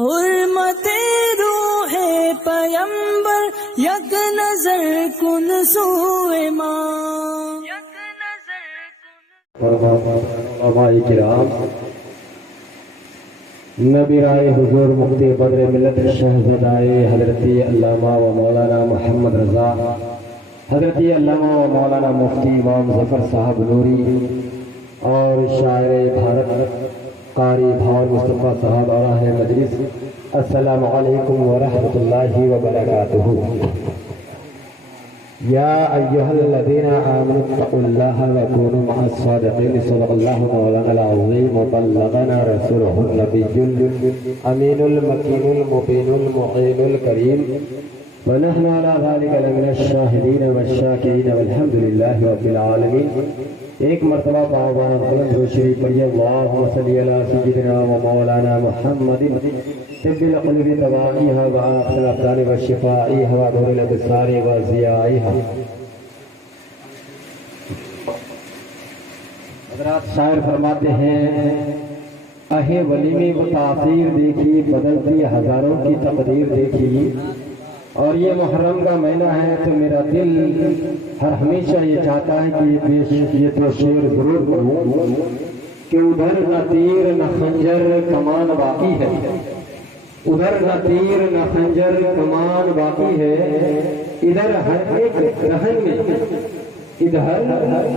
حرمت روح پیمبر یک نظر کن سوئے ماں. علماء کرام، نبی رائے حضور مفتی بدر ملت شہزادائے حضرت علامہ و مولانا محمد رضا، حضرت علامہ و مولانا مفتی امام ظفر صاحب نوری اور شاعر بھارت قاری بھاور مصطفیٰ صاحب اور مجلس، السلام علیکم ورحمۃ اللہ وبرکاتہ. یا ایہا الذین آمنوا اتقوا اللہ وکونوا مع الصادقین. صدق اللہ مولانا العظیم وبلغنا رسولہ النبی الامین المکین المبین المعین الکریم ونحن على ذلك لمن الشاہدین والشاکرین والحمد للہ رب العالمین. ایک مرتبہ باوانہ بلند و شریف پڑھیے اللہم صلی علی سیدنا و مولانا محمد طب القلوب دوائی وآخر الابدان والشفائی ونور الابصار وضیائی. حضرات شاعر فرماتے ہیں، اہ ولی میں وہ تاثیر دیکھی، بدلتی ہزاروں کی تقدیر دیکھی، اور یہ محرم کا مہینہ ہے تو میرا دل ہر ہمیشہ یہ چاہتا ہے کہ یہ تو شعر ضرور پڑھوں کہ ادھر نہ تیر نہ خنجر کمان باقی ہے، ادھر نہ تیر نہ خنجر کمان باقی ہے، ادھر ہر ایک دہن میں، ادھر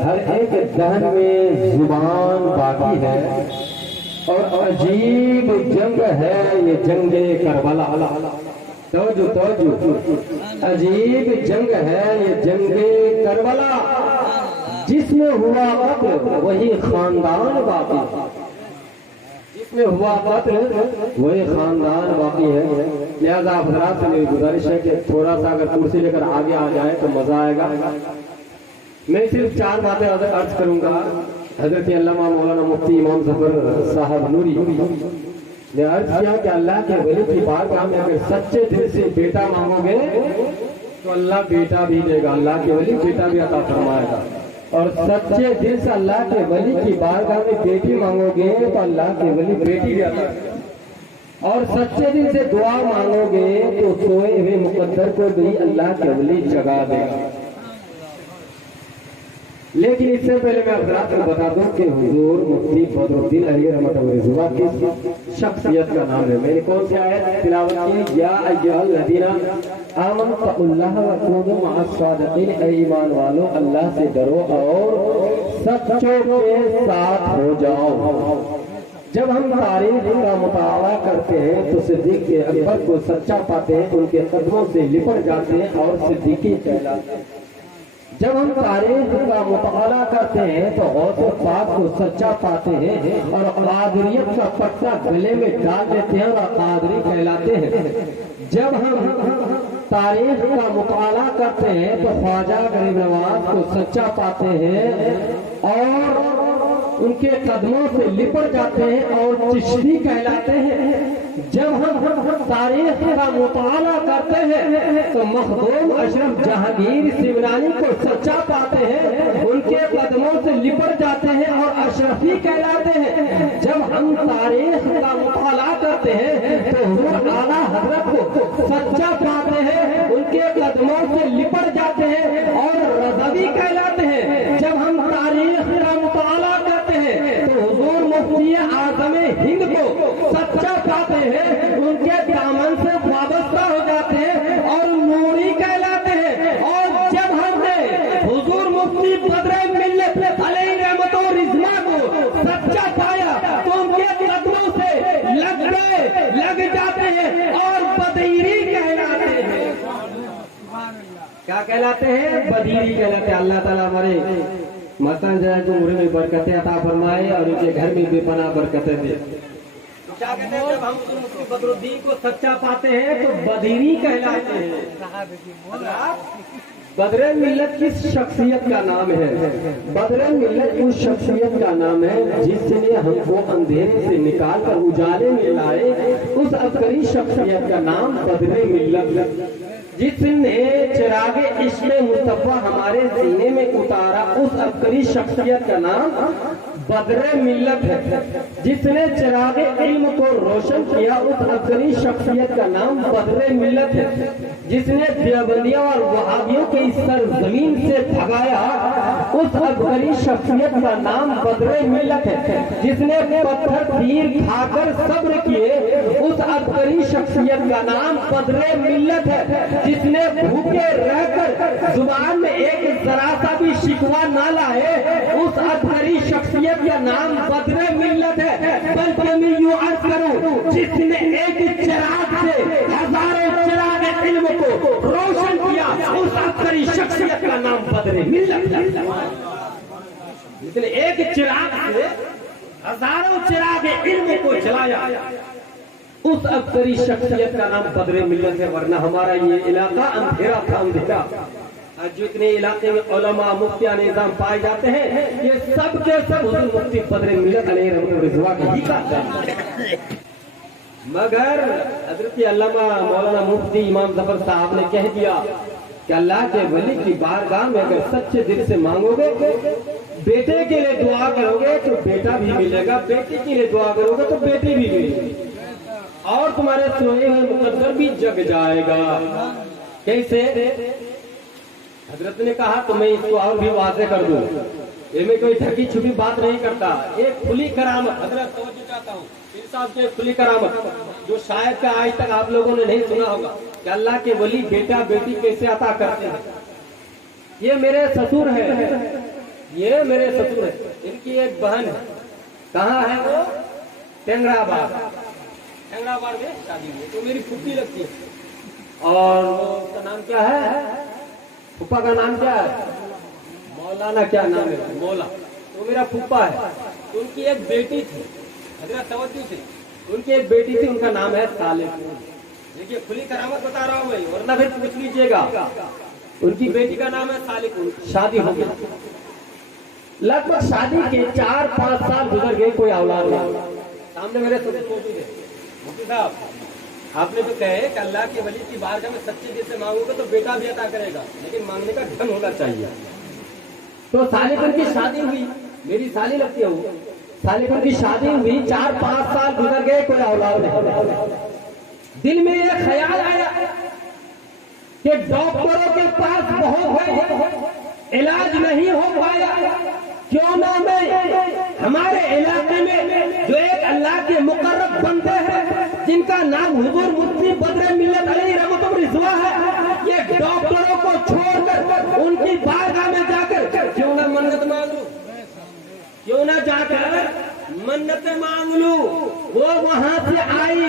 ہر ایک دہن میں زبان باقی ہے، اور عجیب جنگ ہے یہ جنگ کربلا. توجہ، عجیب جنگ ہے یہ جنگ کربلا، جس میں ہوا قتل وہی خاندان باقی، جس میں ہوا قتل وہی خاندان باقی ہے. لہذا حضرات سے میری گزارش ہے کہ تھوڑا سا اگر کرسی لے کر آگے آ جائے تو مزہ آئے گا. میں صرف 4 باتیں عرض کروں گا. حضرت علامہ مولانا مفتی امام ظفر صاحب نوری نے عرض کیا کہ اللہ کے ولی کی بارگاہ میں اگر سچے دل سے بیٹا مانگو گے تو اللہ بیٹا بھی دے گا، اللہ کے ولی بیٹا بھی عطا فرمائے گا. اور سچے دل سے اللہ کے ولی کی بارگاہ میں بیٹی مانگو گے تو اللہ کے ولی بیٹی بھی عطا فرمائے گا. اور سچے دل سے دعا مانگو گے تو سوئے ہوئے مقدر کو بھی اللہ کے ولی جگا دے گا. لیکن اس سے پہلے میں حضرات کو بتا دوں کہ حضور مفتی بدر الدین علی رحمۃ اللہ علیہ کی شخصیت کا نام ہے. میں نے کون سی آیت تلاوت کی؟ یا ایھا الذین آمنوا اتقوا اللہ وکونوا مع الصادقین. اے ایمان والو اللہ سے ڈرو اور سچوں کے ساتھ ہو جاؤ. جب ہم تاریخ کا مطالعہ کرتے ہیں تو صدیق اکبر کو سچا پاتے ہیں، ان کے قدموں سے لپٹ جاتے ہیں اور صدیقی کہلاتے ہیں. جب ہم تاریخ کا مطالعہ کرتے ہیں تو غوث پاک کو سچا پاتے ہیں اور قادریت کا پٹا گلے میں ڈال لیتے ہیں اور قادری کہلاتے ہیں. جب ہم تاریخ کا مطالعہ کرتے ہیں تو خواجہ غریب نواز کو سچا پاتے ہیں اور ان کے قدموں سے لپٹ جاتے ہیں اور چشتی کہلاتے ہیں. جب ہم تاریخ کا مطالعہ کرتے ہیں تو مخدوم اشرف جہانگیر سمنانی کو سچا پاتے ہیں، ان کے قدموں سے لپٹ جاتے ہیں اور اشرفی کہلاتے ہیں. جب ہم تاریخ کا مطالعہ کرتے ہیں تو حضور اعلیٰ حضرت کو سچا پاتے ہیں، ان کے قدموں سے لپٹ جاتے ہیں اور رضوی کہلاتے ہیں. جب ہم تاریخ کا مطالعہ کرتے ہیں تو حضور مفتی اعظم ہند کو سچا پاتے ہیں، ان کے دامن سے وابستہ ہو جاتے ہیں اور نوری کہلاتے ہیں. اور جب ہم نے حضور مفتی بدر ملت علیہ رحمت و رضوان کو سچا پایا تو ان کے قدموں سے لگ جاتے ہیں اور بدیری کہلاتے ہیں. کیا کہلاتے ہیں؟ بدیری کہلاتے ہیں. اللہ تعالیٰ ہمارے مکان جائے تو عمر میں برکتیں عطا فرمائے اور ان کے گھر میں بے پناہ برکتیں دے. کیا کہتے ہیں؟ جب ہم مفتی بدر الدین کو سچا پاتے ہیں تو بدیری کہلاتے ہیں. بدر ملت کس شخصیت کا نام ہے؟ بدر ملت اس شخصیت کا نام ہے جس نے ہم کو اندھیرے سے نکال کر اجالے میں لائے. اس عبقری شخصیت کا نام بدر ملت، جس نے چراغ عشق مصطفیٰ ہمارے سینے میں اتارا. اس عبقری شخصیت کا نام बदरे मिल्लत है। जिसने चिराग इल्म को रोशन किया उस अफसरी शख्सियत का नाम बदरे मिल्लत है। जिसने देवबंदियों और वहाबियों के इस सरजमीन से भगाया उस अफसरी शख्सियत का नाम बदरे मिल्लत है। जिसने पत्थर तीर खाकर सब्र किए उस अफसरी शख्सियत का नाम बदरे मिल्लत है। जिसने भूखे रहकर जुबान में एक जरा सा भी शिकवा ना लाए उस अफसरी शख्सियत का नाम बदरे मिल्लत है। बल्कि मैं यूं अर्ज करूं, जिसने एक चिराग से हजारों चिराग इल्म को रोशन किया उस अफसरी शख्सियत का नाम बदरे मिल्लत है। जिसने एक चिराग से हजारों चिराग इल्म को जलाया उस अफसरी शख्सियत का नाम बदरे मिल्लत है। वरना हमारा ये इलाका अंधेरा था, अंधेरा। आज जितने इलाके में उलमा मुफ्तिया निजाम पाए जाते हैं ये सब के सब हुजूर मुफ्ती बदरे मिल्लत अलैहि रहमतुल्लाह की ही करते हैं। मगर हजरत अल्लामा मौलाना मुफ्ती इमाम जफर साहब ने कह दिया कि अल्लाह के वली की बारगाह में अगर सच्चे दिल से मांगोगे, बेटे के लिए दुआ करोगे तो बेटा भी मिलेगा, बेटी के लिए दुआ करोगे तो बेटी भी मिलेगी, और तुम्हारे सोए हुए मुकद्दर भी जग जाएगा। कैसे? हजरत ने कहा तो मैं इसको और भी वाज़ेह कर दूं, ये मैं कोई ढकी छुपी बात नहीं करता। एक खुली करामत हजरत तवज्जो चाहता हूँ, पीर साहब की खुली करामत जो शायद का आज तक आप लोगों ने नहीं सुना होगा कि अल्लाह के वली बेटा बेटी कैसे अता करते हैं। ये मेरे ससुर है, ये मेरे ससुर है, इनकी एक बहन है। कहाँ है वो? टेंगराबाद। टेंगराबाद में शादी हुई, तो मेरी फुप्पी लगती है। और उसका नाम क्या है? फूफा का नाम क्या है? मौलाना क्या नाम है? मौला। तो मेरा फूफा है। तो उनकी एक बेटी थी, हजरत तवज्जो से, उनकी एक बेटी थी, उनका नाम है सालेकुन। देखिए खुली करामत बता रहा हूँ भाई, वरना फिर पूछ लीजिएगा। उनकी बेटी का नाम है सालेकुन। शादी हो गई, लगभग शादी के 4-5 साल गुजर गए, कोई औलाद नहीं। सामने मेरे ससुर मौजूद है। मुफ्ती साहब, आपने तो कहे कि अल्लाह के वली की बारगाह में सच्चे दिल से मांगोगे तो बेटा भी अता करेगा, लेकिन मांगने का ढंग होना चाहिए। तो सालिकुन की शादी हुई, मेरी साली लगती है वो। सालिकुन की शादी हुई, 4-5 साल गुजर गए, कोई औलाद नहीं। दिल में ये ख्याल आया कि डॉक्टरों के पास बहुत है, इलाज नहीं हो पाया, क्यों ना मैं हमारे इलाके में जो एक अल्लाह के मुकर्रब बंदे हैं जिनका नाम हुजूर मुफ्ती बदरे मिल्लत अलैहि रहमतुल्लाह है, ये डॉक्टरों को छोड़कर उनकी बारगाह में जाकर क्यों ना मन्नत मांग लूं, क्यों ना जाकर मन्नत मांग लूं। वो वहां से आई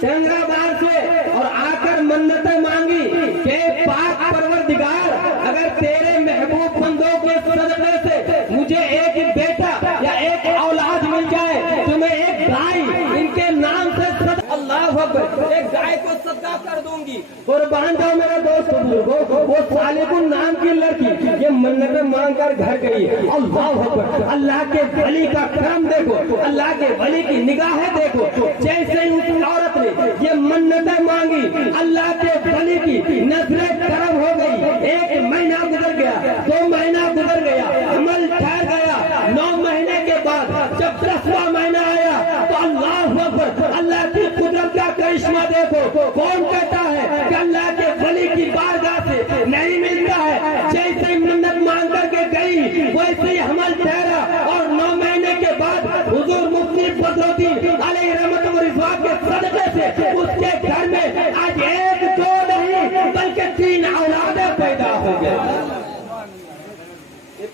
टेंगराबाद से और आकर मन्नतें मांगी कि पाक परवरदिगार, अगर तेरे महबूब बंदों के सदक़े से मुझे एक बेटा या एक औलाद मिल जाए तो मैं एक गाय इनके नाम से अल्लाह अकबर, एक गाय को सदका कर दूंगी। कुर्बान जाओ मेरे दोस्त बुजुर्गों, वो सालिकुन नाम की लड़की ये मन्नतें मांग कर घर गई। अल्लाह अकबर, अल्लाह के वली का करम देखो, अल्लाह के वली की निगाहें देखो। जैसे ही उस औरत ने ये मन्नतें मांगी, अल्लाह के वली की नजरें करम हो गई। 1 महीना गुजर गया, 2 महीना गुजर गया, अमल ठहर गया। 9 महीने के बाद जब 10वां महीना आया तो अल्लाह अकबर, अल्लाह की कुदरत का करिश्मा देखो। कौन कहता है कि अल्लाह के वली की बारगाह से नहीं मिलता है? जैसे ही मन्नत मांग करके गई वैसे ही अमल ठहरा और 9 महीने के बाद हुजूर मुफ्ती बदरुद्दीन अलैहि रहमतुल्लाह के सदक़े से उसके घर में आज 1-2 नहीं बल्कि 3 औलादें पैदा हो गए।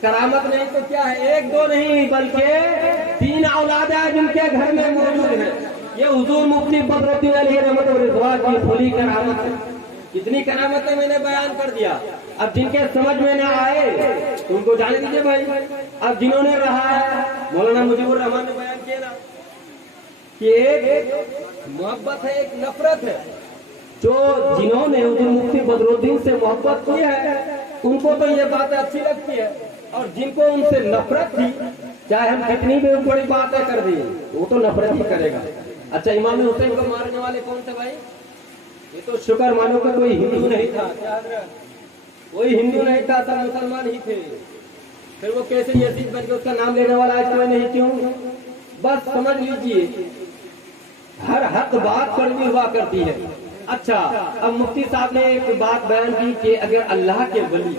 करामत नहीं तो क्या है, 1-2 नहीं बल्कि 3 औलादें आज उनके घर में मौजूद है। ये हुजूर मुफ्ती बदरुद्दीन अलैहि रहमतुल्लाह की खुली करामत है। कितनी करामतें मैंने बयान कर दिया। अब जिनके समझ में ना आए तो उनको जाने दीजिए भाई। अब जिन्होंने रहा है, मौलाना मुजीबुर रहमान ने बयान किया ना कि एक मोहब्बत है, एक नफरत है। जो जिन्होंने हुजूर मुफ्ती बदरुद्दीन से मोहब्बत की है उनको तो ये बात अच्छी लगती है, और जिनको उनसे नफरत थी, चाहे हम कितनी भी बड़ी बातें कर दी वो तो नफरत ही करेगा। अच्छा, इमाम हुसैन को मारने वाले कौन थे भाई? ये तो शुक्र मानो का कोई हिंदू नहीं था। क्या कोई हिंदू नहीं था, सब मुसलमान ही थे। फिर वो कैसे यजीद बन के उसका नाम लेने वाला आज कोई नहीं, क्यों? बस समझ लीजिए हर हक बात कड़वी हुआ करती है। अच्छा, अब मुफ्ती साहब ने एक बात बयान की कि अगर अल्लाह के वली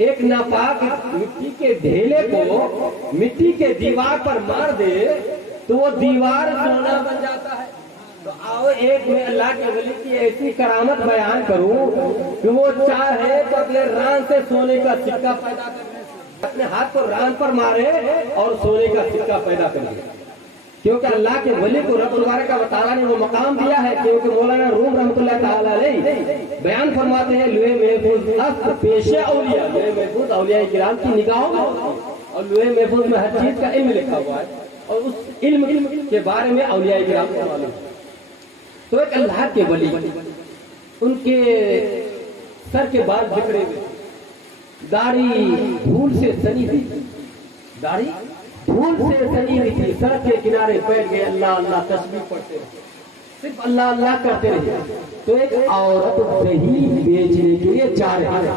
एक नापाक मिट्टी के ढेले को मिट्टी के दीवार पर मार दे तो वो दीवार सोना बन जाता है। तो आओ एक मैं अल्लाह के वली की ऐसी करामत बयान करूं कि वो चाहे तो अपने रान से सोने का सिक्का पैदा कर ले, अपने हाथ को रान पर मारे और सोने का सिक्का पैदा कर ले, क्योंकि अल्लाह के वली को रब तबारक व तआला ने वो मकाम दिया है। क्योंकि मौलाना रूम रहमतुल्लाह ताला अलैह बयान फरमाते हैं लोहे महफूज अस्त पेशे औलिया, लोहे महफूज औलिया किराम की निगाहों में, और लोहे महफूज में हर चीज का इल्म लिखा हुआ है और उस इल्म के बारे में औलिया किराम को मालूम। तो एक अल्लाह के वली उनके सर के बाल बिखरे हुए, दाढ़ी धूल से सनी हुई, दाढ़ी धूल से सनी हुई थी, सड़क के किनारे बैठ गए अल्लाह अल्लाह तस्बीह पढ़ते रहे, सिर्फ अल्लाह अल्लाह करते रहे। तो एक औरत दही बेचने के लिए जा रही है,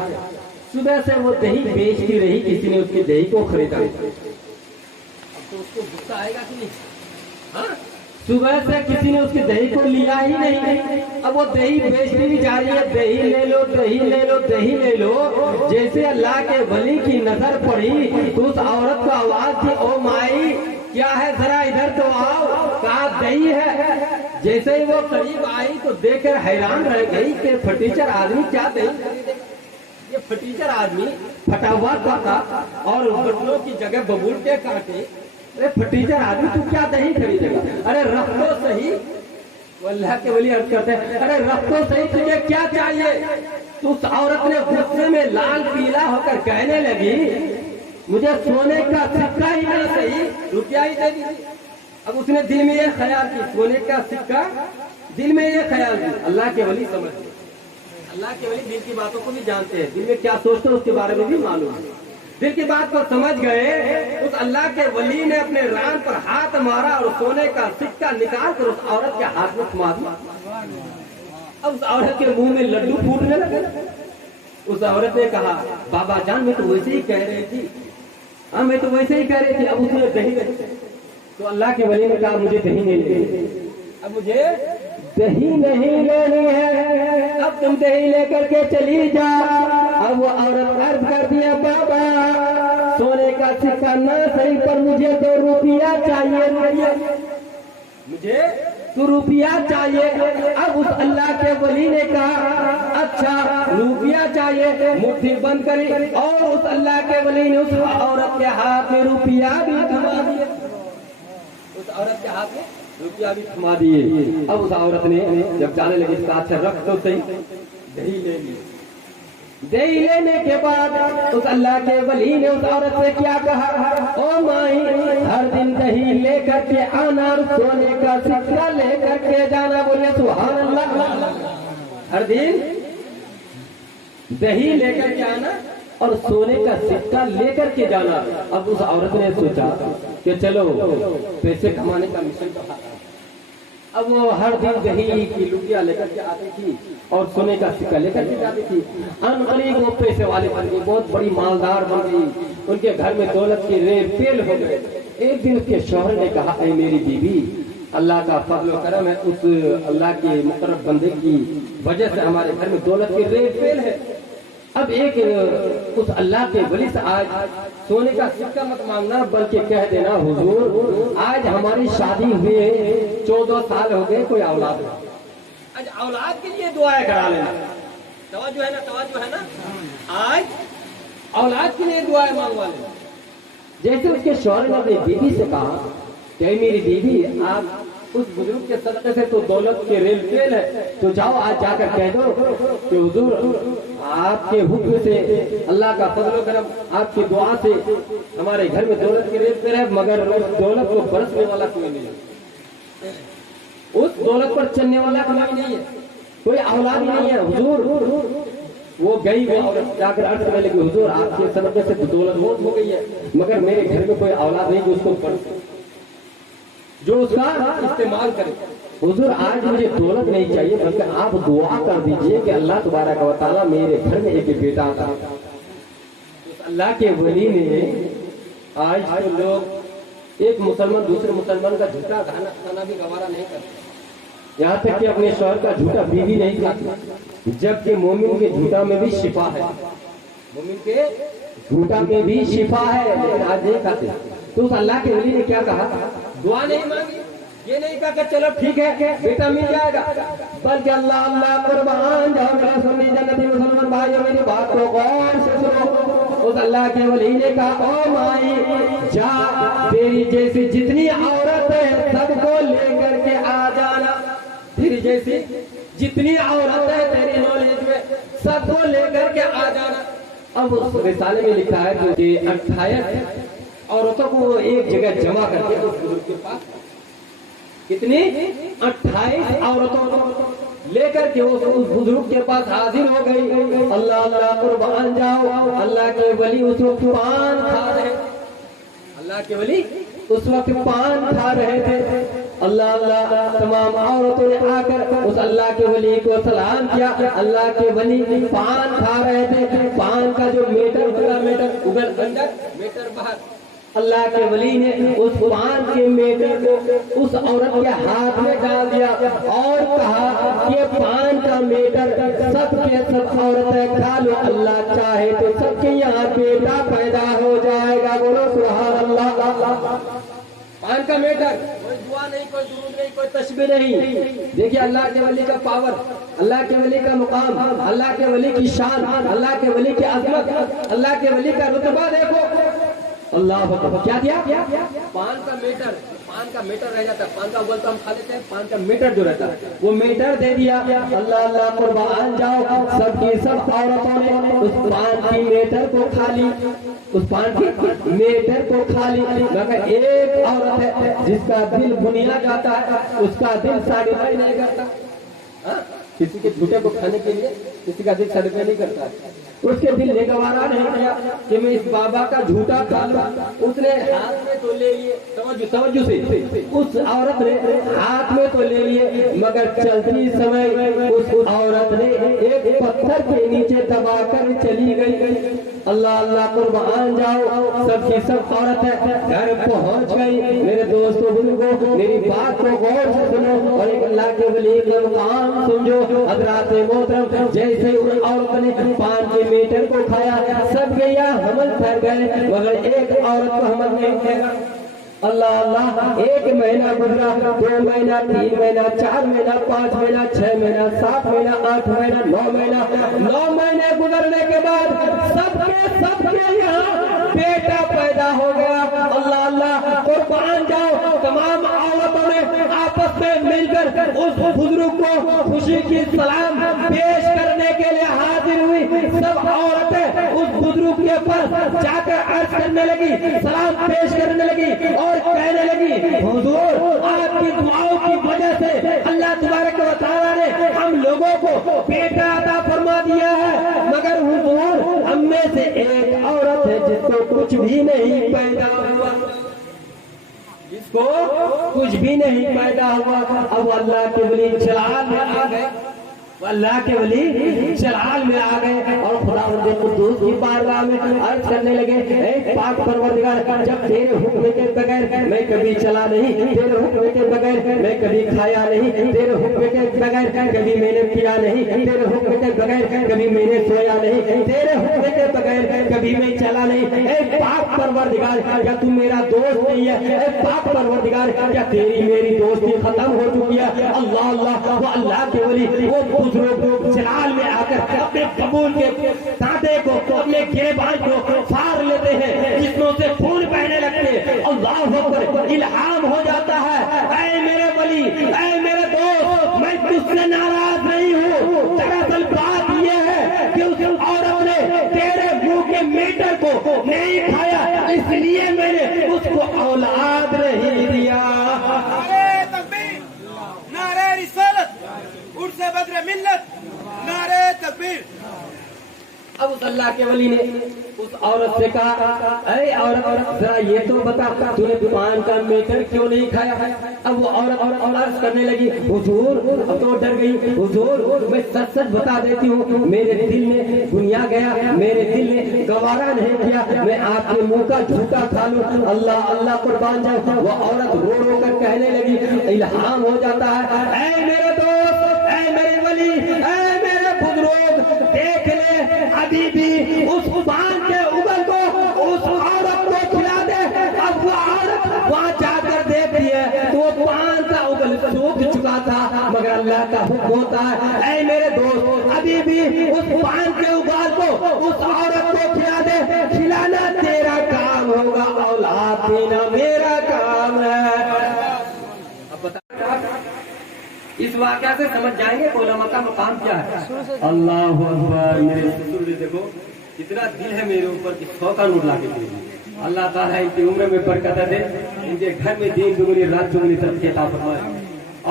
सुबह से वो दही बेचती रही, किसी ने उसके दही को खरीदा। अब तो उसको गुस्सा आएगा कि नहीं? हाँ, सुबह से किसी ने उसके दही को लिया ही नहीं। अब वो दही बेचती भी जा रही है, दही ले लो दही ले लो दही ले लो। जैसे अल्लाह के वली की नजर पड़ी तो उस औरत को आवाज थी, ओ माई क्या है, जरा इधर तो आओ, कहा दही है। जैसे ही वो करीब आई तो देखकर हैरान रह गई कि फटीचर आदमी क्या दही खरीदेगा। ये फटीचर आदमी फटा हुआ था और बटनों की जगह बबूल के काटे। अरे फटीचर आदमी तू क्या दही खरीदेगा? अरे रख तो सही। वो अल्लाह के वली अर्ज करते हैं, अरे रख तो सही, तुझे क्या चाहिए? तो उस औरत ने गुस्से में लाल पीला होकर कहने लगी, मुझे सोने का सिक्का ही ना सही, रुपया ही दे दीजिए। अब उसने दिल में ये ख्याल की, सोने का सिक्का, दिल में ये ख्याल की। अल्लाह के वली समझते, अल्लाह के वली दिल की बातों को भी जानते हैं, दिल में क्या सोचते हैं उसके बारे में भी मालूम है। दिल की बात को समझ गए, उस अल्लाह के वली ने अपने रान पर हाथ मारा और सोने का सिक्का निकाल कर उस औरत के हाथ में थमा दिया। अब उस औरत के मुंह में लड्डू फूटने लगे। उस औरत ने कहा, बाबा जान मैं तो वैसे ही कह रही थी, हाँ मैं तो वैसे ही कह रही थी। अब उसने दही रही। तो अल्लाह के वली ने कहा, मुझे दही नहीं लेनी, अब मुझे दही नहीं लेनी है, अब तुम दही लेकर के चली जा। अब वो औरत अर्ज कर दिया, बाबा सोने का सिक्का ना सही पर मुझे 2 रुपया चाहिए, मुझे 2 रुपया चाहिए। अब उस अल्लाह के वली ने कहा, अच्छा रुपया चाहिए, मुट्ठी बंद करी और उस अल्लाह के वली ने उस औरत के हाथ में रुपया भी थमा दिया, उस औरत के हाथ में रुपया भी थमा दिए। अब उस औरत ने जब जाने लगी, इसका अच्छा रख तो सही, दही ले ली। दही लेने के बाद उस अल्लाह के वली ने उस औरत से क्या कहा, ओ माई हर दिन दही लेकर के आना और सोने का सिक्का लेकर के जाना। बोलिए सुभान अल्लाह। हर दिन दही लेकर के आना और सोने का सिक्का लेकर के जाना। अब उस औरत ने सोचा कि चलो पैसे कमाने का मिशन तो है। अब वो हर दिन दही की लुटिया लेकर के आती थी और सोने का सिक्का लेकर के जाती थी। अनकरीब वो पैसे वाले बन गई, बहुत बड़ी मालदार बन गई, उनके घर में दौलत के रेल फेल हो गए। एक दिन उसके शौहर ने कहा, ऐ मेरी बीवी, अल्लाह का फजल व करम है, उस अल्लाह के मुकर्रब बंदे की वजह से हमारे घर में दौलत के रेल फेल है। अब एक उस अल्लाह के वली से आज सोने का सिक्का मत मांगना, बल्कि कह देना, हुजूर आज हमारी शादी हुए 14 साल हो गए, कोई औलाद नहीं, आज औलाद के लिए दुआएं करा लेना। तवज्जो है ना, तवज्जो है ना, आज औलाद के लिए दुआएं मांगवा लेना। जैसे उसके शौहर ने अपनी बीवी से कहा कि मेरी बीवी, आप उस बुजुर्ग के सदक़े से तो दौलत के रेल फेल है, तो जाओ आज जाकर कह दो कि हुजूर आपके हुक्म से, अल्लाह का फजल व करम, आपकी दुआ से हमारे घर में दौलत के रेल फेल है, मगर उस दौलत को बरसने वाला कोई नहीं है, उस दौलत पर चलने वाला कोई नहीं है, कोई औलाद नहीं है हुजूर। वो गई वो औरत जाकर अर्ज करने लगी, हुजूर आपके सदक़े से दौलत बहुत हो गई है, मगर मेरे घर में कोई औलाद नहीं जो उसको बरसे, जो उसका इस्तेमाल करे। हुजूर आज मुझे दौलत नहीं चाहिए, बल्कि आप दुआ कर दीजिए कि अल्लाह तबारक व तआला मेरे घर में एक बेटा आता है। अल्लाह के वली ने आज तो लोग एक मुसलमान दूसरे मुसलमान का झूठा खाना भी गवारा नहीं करते, यहाँ तक कि अपने शौहर का झूठा बीवी नहीं खाते, जबकि मोमिन के झूठा में भी शिफा है, मोमिन के झूठा में भी शिफा है, लेकिन आज नहीं खाते। तो उस अल्लाह के वली ने क्या कहा, दुआ नहीं मांगी, ये नहीं कहा कि चलो ठीक है बेटा मिल जाएगा, बल्कि अल्लाह अल्लाह कुर्बान जाओ मेरा सुन्नी जन्नती मुसलमान भाई, मेरी बात को गौर से सुनो। उस अल्लाह के वली ने कहा, ओ माई जा, तेरी जैसी जितनी औरत है सबको लेकर के आ जाना, तेरी जैसी जितनी औरत है तेरी नॉलेज में सबको लेकर के आ जाना। अब उस रिसाले में लिखा है कि 28 औरतों को एक जगह जमा करके उस बुजुर्ग के पास, कितनी 28 औरतों को लेकर के उस बुजुर्ग के पास हाजिर हो गई। अल्लाह अल्लाह कुर्बान जाओ, अल्लाह के वली उस वक्त पान खा रहे, अल्लाह के वली उस वक्त पान खा रहे थे। अल्लाह अल्लाह तमाम औरतों ने आकर उस अल्लाह के वली को सलाम किया। अल्लाह के वली पान खा रहे थे, पान का जो मीटर उगल अंदर मीटर बाहर, अल्लाह के वली ने उस पान के मीटर को उस औरत के हाथ में डाल दिया और कहा कि पान का मीटर सबके सब औरतें खा लो, अल्लाह चाहे तो सबके यहाँ बेटा पैदा हो जाएगा, बोलो सुभान अल्लाह। पान का मीटर, कोई दुआ नहीं, कोई दुरूद नहीं, कोई तस्बीह नहीं। देखिए अल्लाह के वली का पावर, अल्लाह के वली का मुकाम, अल्लाह के वली की शान, अल्लाह के वली की अजमत, अल्लाह के वली का रुतबा देखो। अल्लाह क्या दिया, पान का मीटर, पान का मीटर रह जाता है, पान का उबल तो हम खा लेते हैं, पान का मीटर जो रहता है वो मीटर दे दिया। अल्लाह अल्लाह कुर्बान जाओ, सबकी सब औरतों ने उस पान की मीटर को खा ली, उस पान की मीटर को खा ली, मगर एक औरत है जिसका दिल बुनिया जाता है, उसका दिल साड़िफाई नहीं करता। किसी के झूठे को खाने के लिए किसी का दिल साड़िफाई नहीं करता, उसके दिल ने गवारा नहीं किया कि मैं इस बाबा का झूठा खा लूं। उसने हाथ में तो ले लिए, तवज्जो से उस औरत ने हाथ में तो ले लिए, मगर चलती समय उस औरत ने एक पत्थर के नीचे दबाकर चली गई। अल्लाह अल्लाह कुर्बान जाओ, सबकी सब औरतें घर पहुंच गई। मेरे दोस्तों बुजुर्गों, मेरी बात को गौर से सुनो और एक अल्लाह के वली का मुकाम समझो। हज़रात मोहतरम, जैसे उस औरत ने पान के मीटर को खाया, सब गया हमल कर गए, मगर एक औरत को हमल नहीं किया। अल्लाह अल्लाह, एक महीना गुजरा, 2 महीना, 3 महीना, 4 महीना, 5 महीना, 6 महीना, 7 महीना, 8 महीना, 9 महीना, 9 महीने गुजरने के बाद सबके यहाँ बेटा पैदा हो गया। अल्लाह अल्लाह कुर्बान जाओ, तमाम औरतों ने आपस में मिलकर उस बुजुर्ग को खुशी की सलाम पेश करने के लिए हाजिर हुई। सब औरतें उस बुजुर्ग के पास जाकर अर्ज करने लगी, सलाम पेश करने लगी और कहने लगी, हुजूर आपकी दुआओं की वजह से अल्लाह तबारक व तआला ने हम लोगों को बेटा अता फरमा दिया है, मगर हुजूर हम में से एक औरत है जिसको कुछ भी नहीं पैदा हुआ, जिसको कुछ भी नहीं पैदा हुआ। अब अल्लाह के वली जलाल में आ गए, अल्लाह के वली जलाल में आ गए और खुदावंद कुद्दूस की बारगाह में अर्ज करने लगे, ऐ पाक परवरदिगार, जब तेरे हुक्म के बगैर मैं कभी चला नहीं, तेरे हुक्म के बगैर मैं कभी खाया नहीं, तेरे हुक्म के बगैर कभी मैंने पिया नहीं, तेरे हुक्म के बगैर कभी मैंने सोया नहीं, तेरे हुक्म के बगैर कभी मैं चला नहीं। ऐ पाक परवरदिगार, क्या तू मेरा दोस्त नहीं है? ऐ पाक परवरदिगार, क्या तेरी मेरी दोस्ती खत्म हो चुकी है? अल्लाह अल्लाह, वो अल्लाह के वली वो जलाल में आकर अपने कबूल के दादे को, अपने गिरबान को फाड़ लेते हैं, जिसमें से खून बहने लगते हैं। अल्लाह अकबर, इल्हाम हो जाता है, ऐ मेरे वली, ऐ मेरे दोस्त, मैं तुझसे नाराज नहीं हूँ। दरअसल बात यह है कि उस औरत ने तेरे मुंह के मीटर को नहीं खाया, इसलिए मैंने उसको औलाद नहीं दिया। नारे रिसालत, उर्से बद्र मिल्लत, नारे तकबीर। अब उस अल्लाह के वली ने उस औरत से कहा, अरे औरत जरा ये तो बता, तूने पान का मीठा क्यों नहीं खाया है? अब वो औरत अर्ज करने लगी, हुजूर, अब तो डर गई, हुजूर मैं सच सच बता देती हूँ, मेरे दिल में दुनिया गया, मेरे दिल ने गवारा नहीं किया मैं आपके मुंह का झूठा खा लूं, अल्लाह अल्लाह कुर्बान जाए। वो औरत रो रो कर कहने लगी, इल्हाम हो जाता है, ऐ मेरे दोस्त, ऐ मेरे वली, ऐ मेरे बुजुर्ग, देख ले अभी भी उस पान के उगल को उस औरत को खिला दे। अब वो औरत वहां जाकर देखती है तो वो पान का उगल सूख चुका था, मगर अल्लाह का हुक्म होता है, ऐ मेरे दोस्त अभी भी उस पान के उगाल को उस औरत को खिला दे, खिलाना तेरा काम होगा, औलाद देना मेरा काम है। अब बता इस वाक़या से समझ जाएंगे उलमा का मकाम क्या है। अल्लाह अकबर। मेरे ससुर ने देखो कितना दिल है मेरे ऊपर कि 100 का नोट लाके दे। अल्लाह ताला इनकी उम्र में बरकत दे, इनके घर में दिन दुगनी रात चुगनी तरक्की अता फरमाए।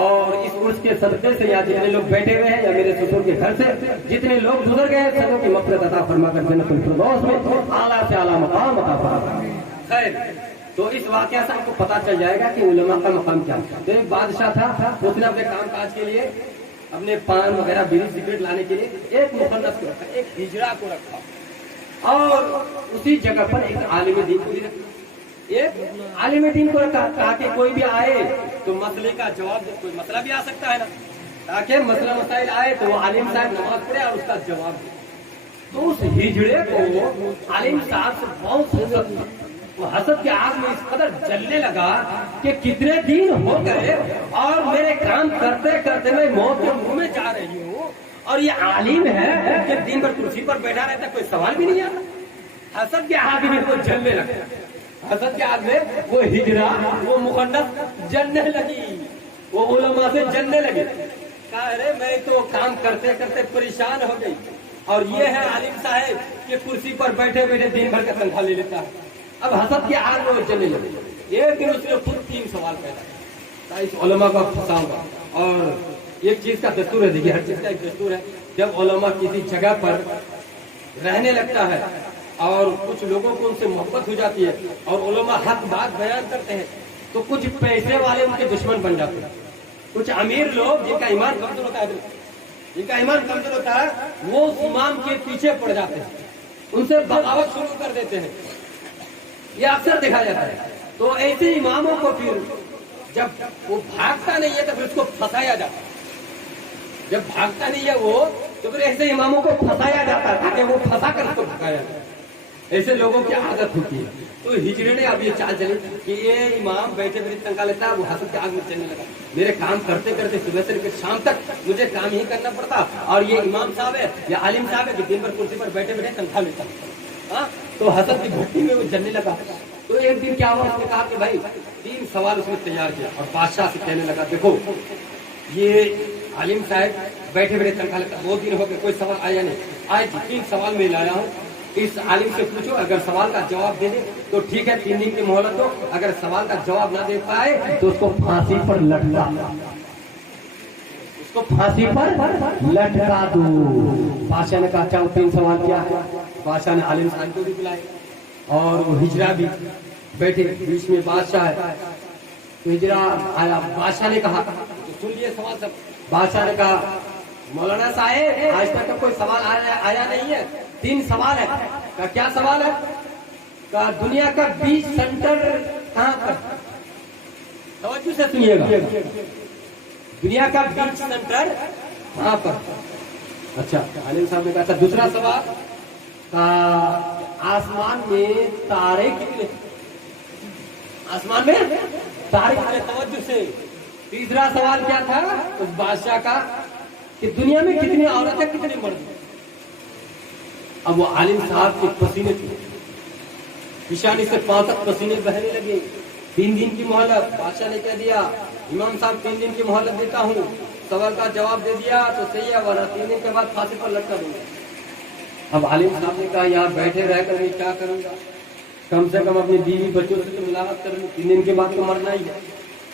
और इस उर्स के सदक़े से यहाँ जितने लोग बैठे हुए हैं या मेरे ससुर के घर से जितने लोग गुजर गए हैं सबों की मग़फ़िरत अता फरमाकर जन्नतुल फिरदौस में आला से आला मकाम अता फरमाए। खैर, तो इस वाक़या से आपको पता चल जाएगा कि उलमा का मकाम क्या है। तो एक बादशाह था, उसने अपने काम काज के लिए अपने पान वगैरह बीड़ी सिगरेट लाने के लिए एक मुखन्नस को रखा, एक हिजड़ा को रखा और उसी जगह पर एक आलिम दीन को भी रखा। एक आलिम दीन को रखा, कहा कि कोई भी आए तो मसले का जवाब दे, कोई मसला भी आ सकता है ना, ताकि मसला मसाइल आए तो वो आलिम साहब नमाज पढ़े और उसका जवाब दे। तो उस हिजड़े को आलिम साहब से बहुत हसद था, वो हसद की आग में इस कदर जलने लगा कि कितने दिन हो गए और मेरे काम करते करते मैं मौत के मुंह में जा रही हूँ और ये आलिम है कि दिन भर कुर्सी पर बैठा रहता, कोई सवाल भी नहीं आता। हसद के आग में वो जलने लगा, हसद के आग में वो हिजरा वो मुकन्नस जलने लगी, वो उलमा से जलने लगी। कहा अरे मैं तो काम करते करते परेशान हो गई और ये है आलिम साहब कि कुर्सी पर बैठे बैठे दिन भर का तनख्वाह ले लेता है। अब हसद के आग में वो जलने लगे। एक दिन उसने खुद 3 सवाल पैदा किया, इस उलमा को फंसाऊंगा। और एक चीज का दस्तूर है, देखिए हर चीज का एक दस्तूर है, जब उलमा किसी जगह पर रहने लगता है और कुछ लोगों को उनसे मोहब्बत हो जाती है और उलमा हक बात बयान करते हैं तो कुछ पैसे वाले उनके दुश्मन बन जाते हैं। कुछ अमीर लोग जिनका ईमान कमजोर होता है, जिनका ईमान कमजोर होता है, वो इमाम के पीछे पड़ जाते हैं, उनसे बगावत शुरू कर देते हैं। ये अक्सर देखा जाता है। तो ऐसे इमामों को फिर जब वो भागता नहीं है तो फिर उसको फंसाया जाता है। जब भागता नहीं है वो तो फिर ऐसे इमामों को फंसाया जाता है ताकि वो फंसा कर उसको भगाया जाए। ऐसे लोगों की आदत होती है। तो हिजड़े ने अब ये चाल चली कि ये इमाम बैठे बैठे तनख्वाह लेता है, वो हसद के आग में चलने लगा। मेरे काम करते करते सुबह से लेकर शाम तक मुझे काम ही करना पड़ता और ये इमाम साहब है या आलिम साहब है कि दिन भर कुर्सी पर बैठे बैठे तनख्वाह लेता है। तो हसद की भट्टी में वो जलने लगा। तो एक दिन क्या हुआ, उसने कहा कि भाई 3 सवाल उसने तैयार किया और बादशाह से कहने लगा, देखो ये आलिम साहब बैठे बैठे तनख्वाह लेता, 2 दिन हो गए कोई सवाल आया नहीं, आज 3 सवाल मैं लाया हूँ, इस आलिम से पूछो, अगर सवाल का जवाब दे दे तो ठीक है 3 दिन की मोहलत दो, अगर सवाल का जवाब ना दे पाए तो उसको फांसी पर लटका, उसको फांसी पर लटका दो। बादशाह ने कहा अच्छा 3 सवाल क्या? बादशाह ने आलिम साहब को भी बुलाए और वो हिजरा भी बैठे, बीच में बादशाह है। तो हिजरा आया, बादशाह ने कहा तो सुन लिए सवाल सब। बादशाह ने कहा मौलाना साहब आज तक तो कोई सवाल आया नहीं है, 3 सवाल है। का क्या सवाल है? का दुनिया का बीच सेंटर कहाँ पर? तवज्जो से सुनिएगा, दुनिया का बीच सेंटर कहाँ पर? अच्छा आलिम साहब ने कहा अच्छा दूसरा सवाल, आसमान में तारे कितने? आसमान में तारे कितने? तवज्जो से। तीसरा सवाल क्या था उस बादशाह का कि दुनिया में कितनी औरतें कितने मर्द? अब वो आलिम साहब के पसीने थे, निशानी से पांव तक पसीने बहने लगे। 3 दिन की मोहलत, बादशाह ने कह दिया इमाम साहब 3 दिन की मोहलत देता हूँ, सवाल का जवाब दे दिया तो सही है, वरना 3 दिन के बाद फांसी पर लटका दूंगा। अब आलिम साहब ने कहा यहाँ बैठे रहकर मैं क्या करूंगा, कम से कम अपनी बीवी बच्चों से तो मुलाकात कर लूं, 3 दिन के बाद तो मरना ही है।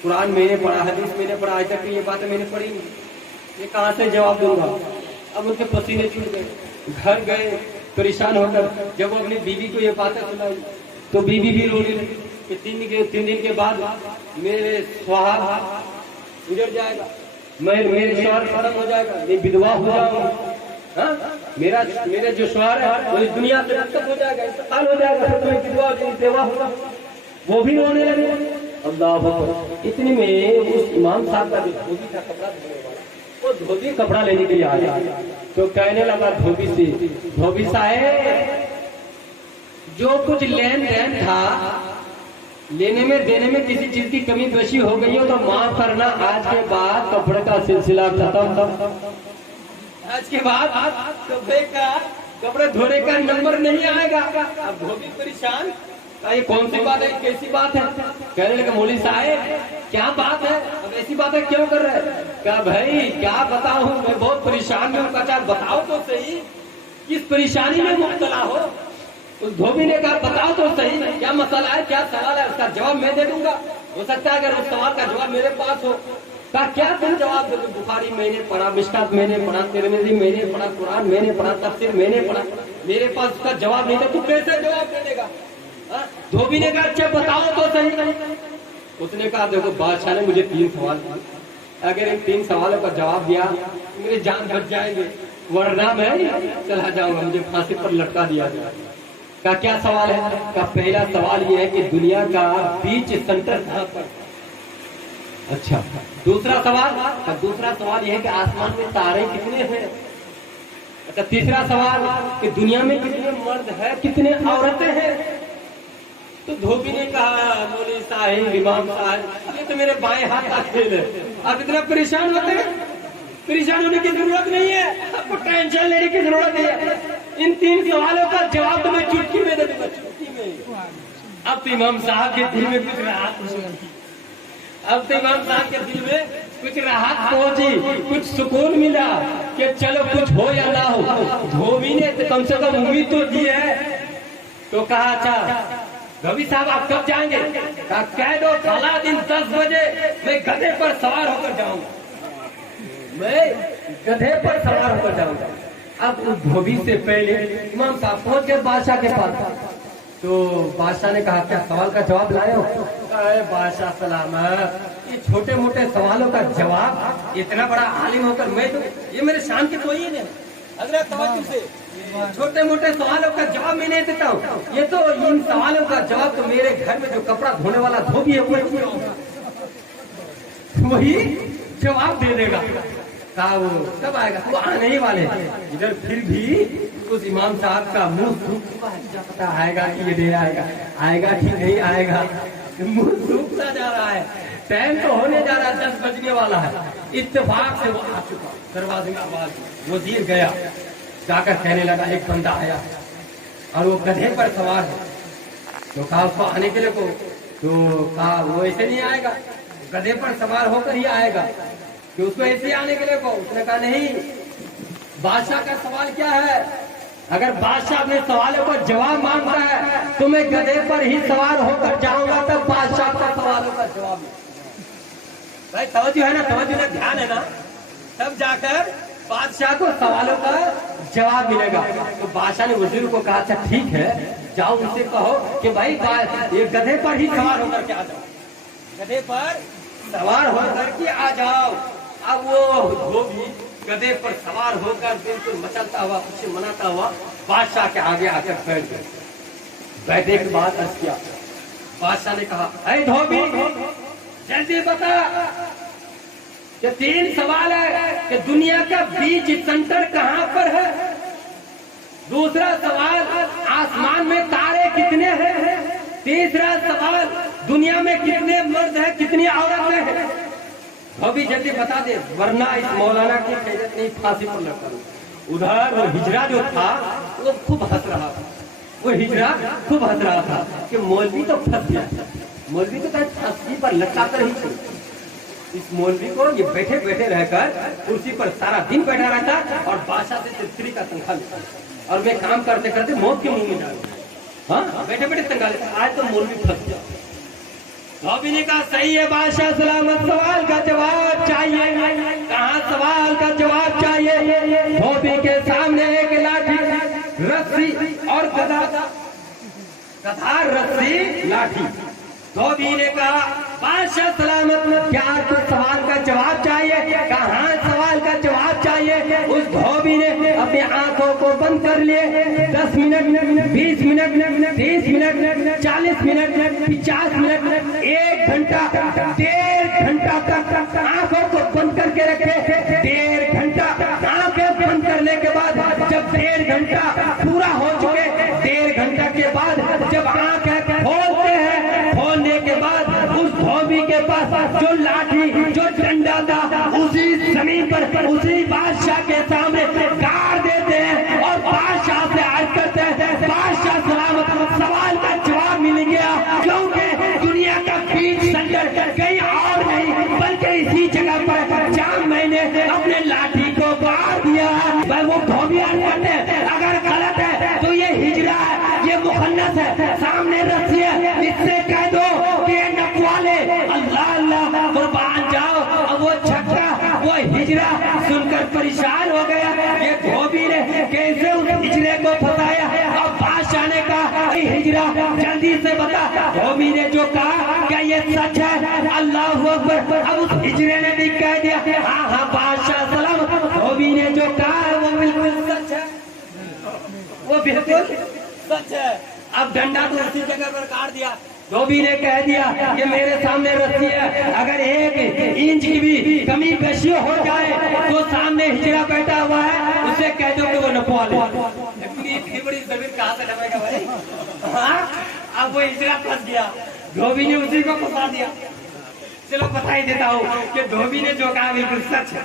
कुरान मैंने पढ़ा, हदीस मैंने पढ़ा, आज तक ये बातें मैंने पढ़ी नहीं, ये कहाँ से जवाब दूंगा। अब उनके पसीने छूट गए, घर गए परेशान होकर जब वो अपनी बीवी को ये बातें सुनाई तो बीवी भी रोने लगी कि 3 दिन के बाद मेरे सुहाग उजड़ जाएगा, मेरे शौहर खत्म हो जाएगा, मैं विधवा हो जाऊंगा, हाँ? मेरा जो शौहर है वो इस दुनिया से खत्म हो जाएगा, इंतकाल हो जाएगा, तो मैं विधवा देवा होगा। वो भी रोने लगे। अल्लाह अकबर। इतनी में उस इमाम साहब का जो धोबी का कपड़ा धोने वाला, वो धोबी कपड़ा लेने के लिए आ गया तो कहने लगा धोबी से, धोबी साहब जो कुछ लेन देन था, लेने में देने में किसी चीज की कमी पेशी हो गई हो तो माफ करना, आज के बाद कपड़े का सिलसिला खत्म। आज के बाद कपड़े धोने का नंबर नहीं आएगा। अब धोबी परेशान, ये कौन सी बात है, कैसी बात है? कहने लगे मौलवी साहब क्या बात है, अब ऐसी बातें क्यों कर रहे हैं? क्या भाई क्या बताऊं, मैं बहुत परेशान हूँ। कहा बताओ तो सही किस परेशानी में मुब्तला हो। उस धोबी ने कहा बताओ तो सही क्या मसला है, क्या सवाल है, उसका जवाब मैं दे दूंगा। हो सकता है अगर उस सवाल का जवाब मेरे पास हो। कहा क्या तुम जवाब दे दो? बुखारी मैंने पढ़ा, मिशकात मैंने पढ़ा, तिरमिज़ी मैंने पढ़ा, कुरान मैंने पढ़ा, तफसीर मैंने पढ़ा, मेरे पास उसका जवाब नहीं था, तू कैसे जवाब दे देगा? धोबी ने कहा अच्छा बताओ तो सही। उसने कहा देखो बादशाह ने मुझे 3 सवाल दिए, अगर इन 3 सवालों का जवाब दिया मेरी जान बच जाएंगे, वरना मैं चला जाऊंगा, मुझे फांसी पर लटका दिया जाए। का क्या सवाल है? का पहला सवाल ये है कि दुनिया का बीच सेंटर कहाँ पर? अच्छा। दूसरा सवाल ये है कि आसमान में तारे कितने हैं? अच्छा। तीसरा सवाल कि दुनिया में कितने मर्द है, कितने औरतें हैं? तो धोबी ने कहा मौलवी साहब, इमाम साहब ये तो मेरे बाएं हाथ का खेल है, आप इतना परेशान होते हैं? परेशान होने की जरूरत नहीं है, आपको टेंशन लेने की जरूरत नहीं है। इन 3 सवालों का जवाब तो मैं चुटकी में दे दूंगा, चुटकी में। अब तो इमाम साहब के दिल में कुछ राहत पहुंची, कुछ सुकून मिला कि चलो कुछ हो या ना हो, धोबी ने तो कम से कम उम्मीद तो दी है। तो कहा अच्छा धोबी साहब आप कब जाएंगे? कहा कह दो फला दिन 10 बजे मैं गधे पर सवार होकर जाऊंगा, मैं गधे पर सवार होकर जाऊंगा। अब उस धोबी से पहले इमाम साहब पहुंच गए बादशाह के पास। तो बादशाह ने कहा क्या सवाल का जवाब लाए हो? अरे बादशाह सलामत, ये छोटे मोटे सवालों का जवाब इतना बड़ा आलिम होकर मैं तो, ये मेरे शान के कोई नहीं। अगर तवज्जो से छोटे मोटे सवालों का जवाब मैं नहीं देता हूँ, ये तो इन सवालों का जवाब तो मेरे घर में जो कपड़ा धोने वाला धोबी है वही जवाब दे देगा। कहा वो कब आएगा? वो आने ही वाले। इधर फिर भी उस इमाम साहब का मुंह पता आएगा कि ये नहीं आएगा कि नहीं आएगा, मुंह सूखता जा रहा है। टाइम तो होने जा रहा है, 10 बजने वाला है। इत्तेफाक से वो आ चुका, दरवाजे में आवाज, वजीर गया, जाकर कहने लगा एक बंदा आया और वो गधे पर सवार है। तो कहा उसको आने के लिए को, तो कहा वो ऐसे नहीं आएगा, गधे पर सवार होकर ही आएगा, कि उसको ऐसे आने के लिए को। उसने कहा नहीं, बादशाह का सवाल क्या है? अगर बादशाह अपने सवालों का जवाब मांगता है तो मैं गधे पर ही सवार होकर जाऊंगा, तब बादशाह का सवालों का जवाब। भाई तवज्जो है ना, तवज्जो ना, ध्यान है ना, तब जाकर बादशाह को सवालों का जवाब मिलेगा। तो बादशाह ने वजीर को कहा अच्छा ठीक है, जाओ उनसे कहो कि भाई ये गधे पर ही सवार होकर के आ जाओ, गधे पर सवार होकर के आ जाओ। अब वो धोबी गधे पर सवार होकर बिल्कुल मचलता हुआ, खुशी मनाता हुआ बादशाह के आगे आकर बैठ गए। बैठने के बाद अर्ज किया, बादशाह ने कहा अरे धोबी जल्दी बता कि 3 सवाल है कि दुनिया का बीज सेंटर कहाँ पर है। दूसरा सवाल आसमान में तारे कितने हैं। तीसरा सवाल दुनिया में कितने मर्द हैं, कितनी औरतें हैं। अभी जल्दी बता दे, वरना इस मौलाना की खैरियत नहीं, फांसी पर लटका दूं। उधर वो हिजरा जो था वो खूब हंस रहा था, वो हिजरा खूब हंस रहा था कि मौलवी तो फंस गया, मौलवी तो फांसी पर लटका कर ही छोड़। इस मौलवी को ये बैठे बैठे रहकर कुर्सी पर सारा दिन बैठा रहता और बादशाह से स्त्री का तनख्वाह लेता, और मैं काम करते करते मौत के मुंह में जा रहा। हाँ बैठे बैठे तनख्वाह लेता, आज तो मौलवी फंस गया। धोबी ने कहा सही है बादशाह सलामत, सवाल का जवाब चाहिए। कहाँ सवाल का जवाब चाहिए? धोबी के सामने एक लाठी रस्सी गधा, रस्सी, लाठी। धोबी ने कहा बादशाह सलामत, क्या आपको सवाल का जवाब चाहिए? कहा हाँ, सवाल का जवाब चाहिए। उस धोबी ने अपनी आंखों को बंद कर लिए। 10 minute, 20 minute, 30 minute, 40 minute, 50 minute, 1 घंटा, 1.5 घंटा तक आंखों को बंद करके रखे। 1.5 घंटा आंखें बंद करने के बाद जब 1.5 घंटा पूरा हो चुके, 1.5 घंटा के बाद जब आंखें खोलते हैं, खोलने के बाद उस धोबी के पास जो लाठी, जो डंडा था, उसी जमीन पर उसी बादशाह के सामने गाड़ देते हैं और बादशाह से अर्ज करते हैं बादशाह सलामत, सवाल का जवाब मिल गया, क्योंकि दुनिया का बीच सेंटर कहीं और नहीं बल्कि इसी जगह पर जहां मैंने अपने लाठी को गाड़ दिया। वो धोबी अर्ज करते हैं अगर गलत है तो ये हिजरा है, ये मुखन्नस है, सामने रस्सी है, इससे कह दो कि ये नकवाले। अल्लाह अल्लाह, कुर्बान जाओ। अब वो छक्का, वो हिजरा सुनकर परेशान हो गया। ये धोबी ने कैसे उस हिजरे को फंसाया? अब बादशाह ने कहा हिजरा जल्दी से बता। धोबी ने जो कहा क्या ये सच है? अल्लाह अकबर। अब उस हिजरे ने भी कह दिया हाँ हाँ बादशाह सलाम, धोबी ने जो कहा वो बिल्कुल सच है, वो बिल्कुल सच है। अब डंडा तो उसी जगह पर काट दिया। धोबी ने कह दिया कि मेरे सामने रस्सी है, अगर 1 इंच की भी कमी बेशी हो जाए तो सामने हिजरा बैठा हुआ है, उसे कह दो कि वो नपवा ले। इतनी बड़ी जमीन कहाँ से नपेगा भाई? हाँ, अब वो हिजरा फंस गया, धोबी ने उसी को फंसा दिया। चलो बता ही देता हूँ कि धोबी ने जो कहा बिल्कुल सच है।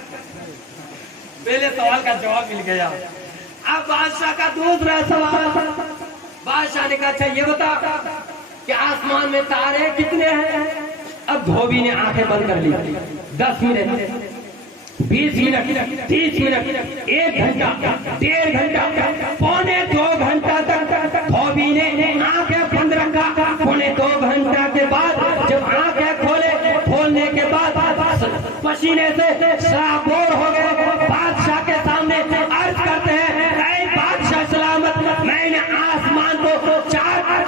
पहले सवाल का जवाब मिल गया। अब बादशाह का दूसरा सवाल, बादशाह ने कहा अच्छा ये बता कि आसमान में तारे कितने हैं? अब धोबी ने आंखें बंद कर ली। 10 मिनट, 20 मिनट, 30 मिनट, 1 घंटा, 1.5 घंटा, पौने 2 घंटा तक धोबी ने आंखें बंद रखा। पौने 2 घंटा के बाद जब आंखें खोलने के बाद पसीने से सराबोर हो गए, बादशाह के सामने अर्ज करते हैं ऐ बादशाह सलामत, मैंने आसमान को चारों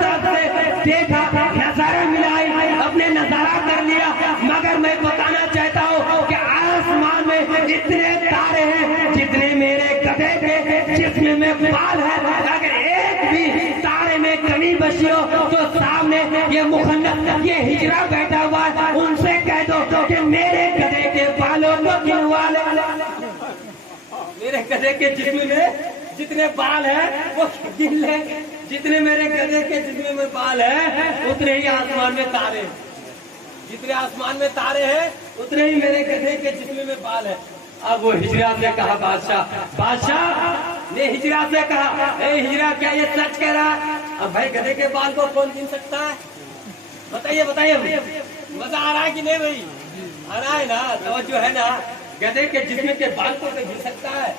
तरफ से देखा, नजारा मिलाई, अपने नजारा कर लिया, मगर मैं बताना चाहता हूँ कि आसमान में इतने तारे हैं जितने मेरे गधे के जिस्म में बाल है। अगर एक भी तारे में कमी बची हो तो सामने ये मुखन्नस, ये हिजरा बैठा हुआ है, उनसे कह दो कि मेरे गधे के बालों को गिनवा ले। मेरे गधे के जिस्म में जितने बाल हैं वो गिन ले। जितने मेरे गधे के जिस्म में बाल है उतने ही आसमान में तारे, जितने आसमान में तारे हैं उतने ही मेरे गधे के जिस्म में बाल है। अब वो हिजरा से कहा बादशाह ने हिजरा से कहा ए हिजरा क्या ये सच कह रहा है? अब भाई गधे के बाल को कौन गिन सकता है? बताइए बताइए, मजा आ रहा है कि नहीं भाई? आ रहा है ना, तवज्जो है ना? गधे के जिस्म के बाल को गिन सकता है?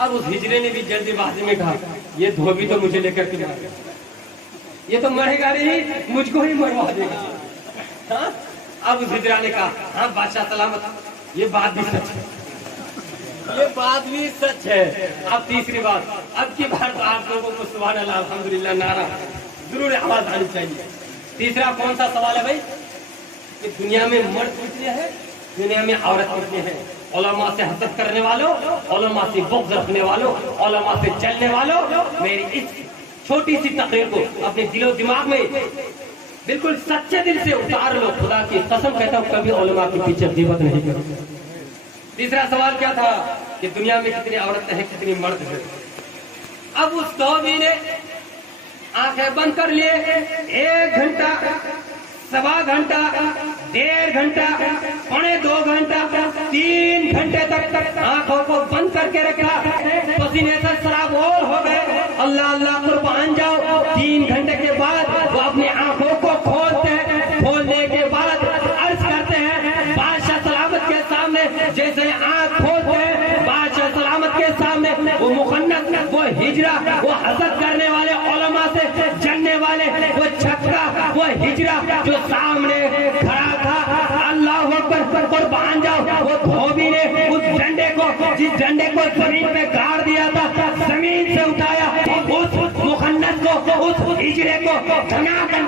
अब उस हिजरे ने भी जल्दीबाजी में कहा ये धोबी तो मुझे लेकर के मारेगा, ये तो मरेगा नहीं, मुझको ही मरवा देगा। हाँ? अब उस हिजरा ने कहा हाँ बादशाह सलामत, ये बात भी सच है, ये बात भी सच है। अब तीसरी बात, अब की बार तो आप लोगों को सुभान अल्लाह अल्हम्दुलिल्लाह नारा जरूर आवाज आनी चाहिए। तीसरा कौन सा सवाल है भाई? कि दुनिया में मर्द कितने हैं, दुनिया में औरत कितने हैं? उलमा से हसद करने वालों, उलमा से बुग़्ज़ रखने वालों, उलमा से चलने वालों, मेरी इस छोटी सी तकरीर को अपने दिलो दिमाग में बिल्कुल सच्चे दिल से उतार लो। खुदा की कसम कहता हूँ कभी उलमा के पीछे ग़ीबत नहीं करो। तीसरा सवाल क्या था कि दुनिया में कितनी औरतें हैं, कितनी मर्द हैं? अब उस धोबी ने आंखें बंद कर लिए। 1 घंटा, 1.25 घंटा, 1.5 घंटा, पौने 2 घंटा, 3 घंटे तक आंखों को बंद करके रखा। पसीने से सराबोर हो गए। अल्लाह अल्लाह कुर्बान जाओ। 3 घंटे के बाद वो अपनी आंखों को खोलते हैं। खोलने के बाद अर्ज करते हैं बादशाह सलामत के सामने। जैसे आंख खोलते हैं बादशाह सलामत के सामने वो मुखन्नस, वो हिजरा, वो हसद करने वाले उलमा से जलने वाले वो छक्का, वो हिजरा जो सामने खड़ा था, अल्लाह अकबर कुर्बान जाओ, वो धोबी ने उस डंडे को, जिस डंडे को जमीन पे गाड़ दिया था, जमीन से उठाया, उस मुखन्नस को उस हिजड़े को धनाधन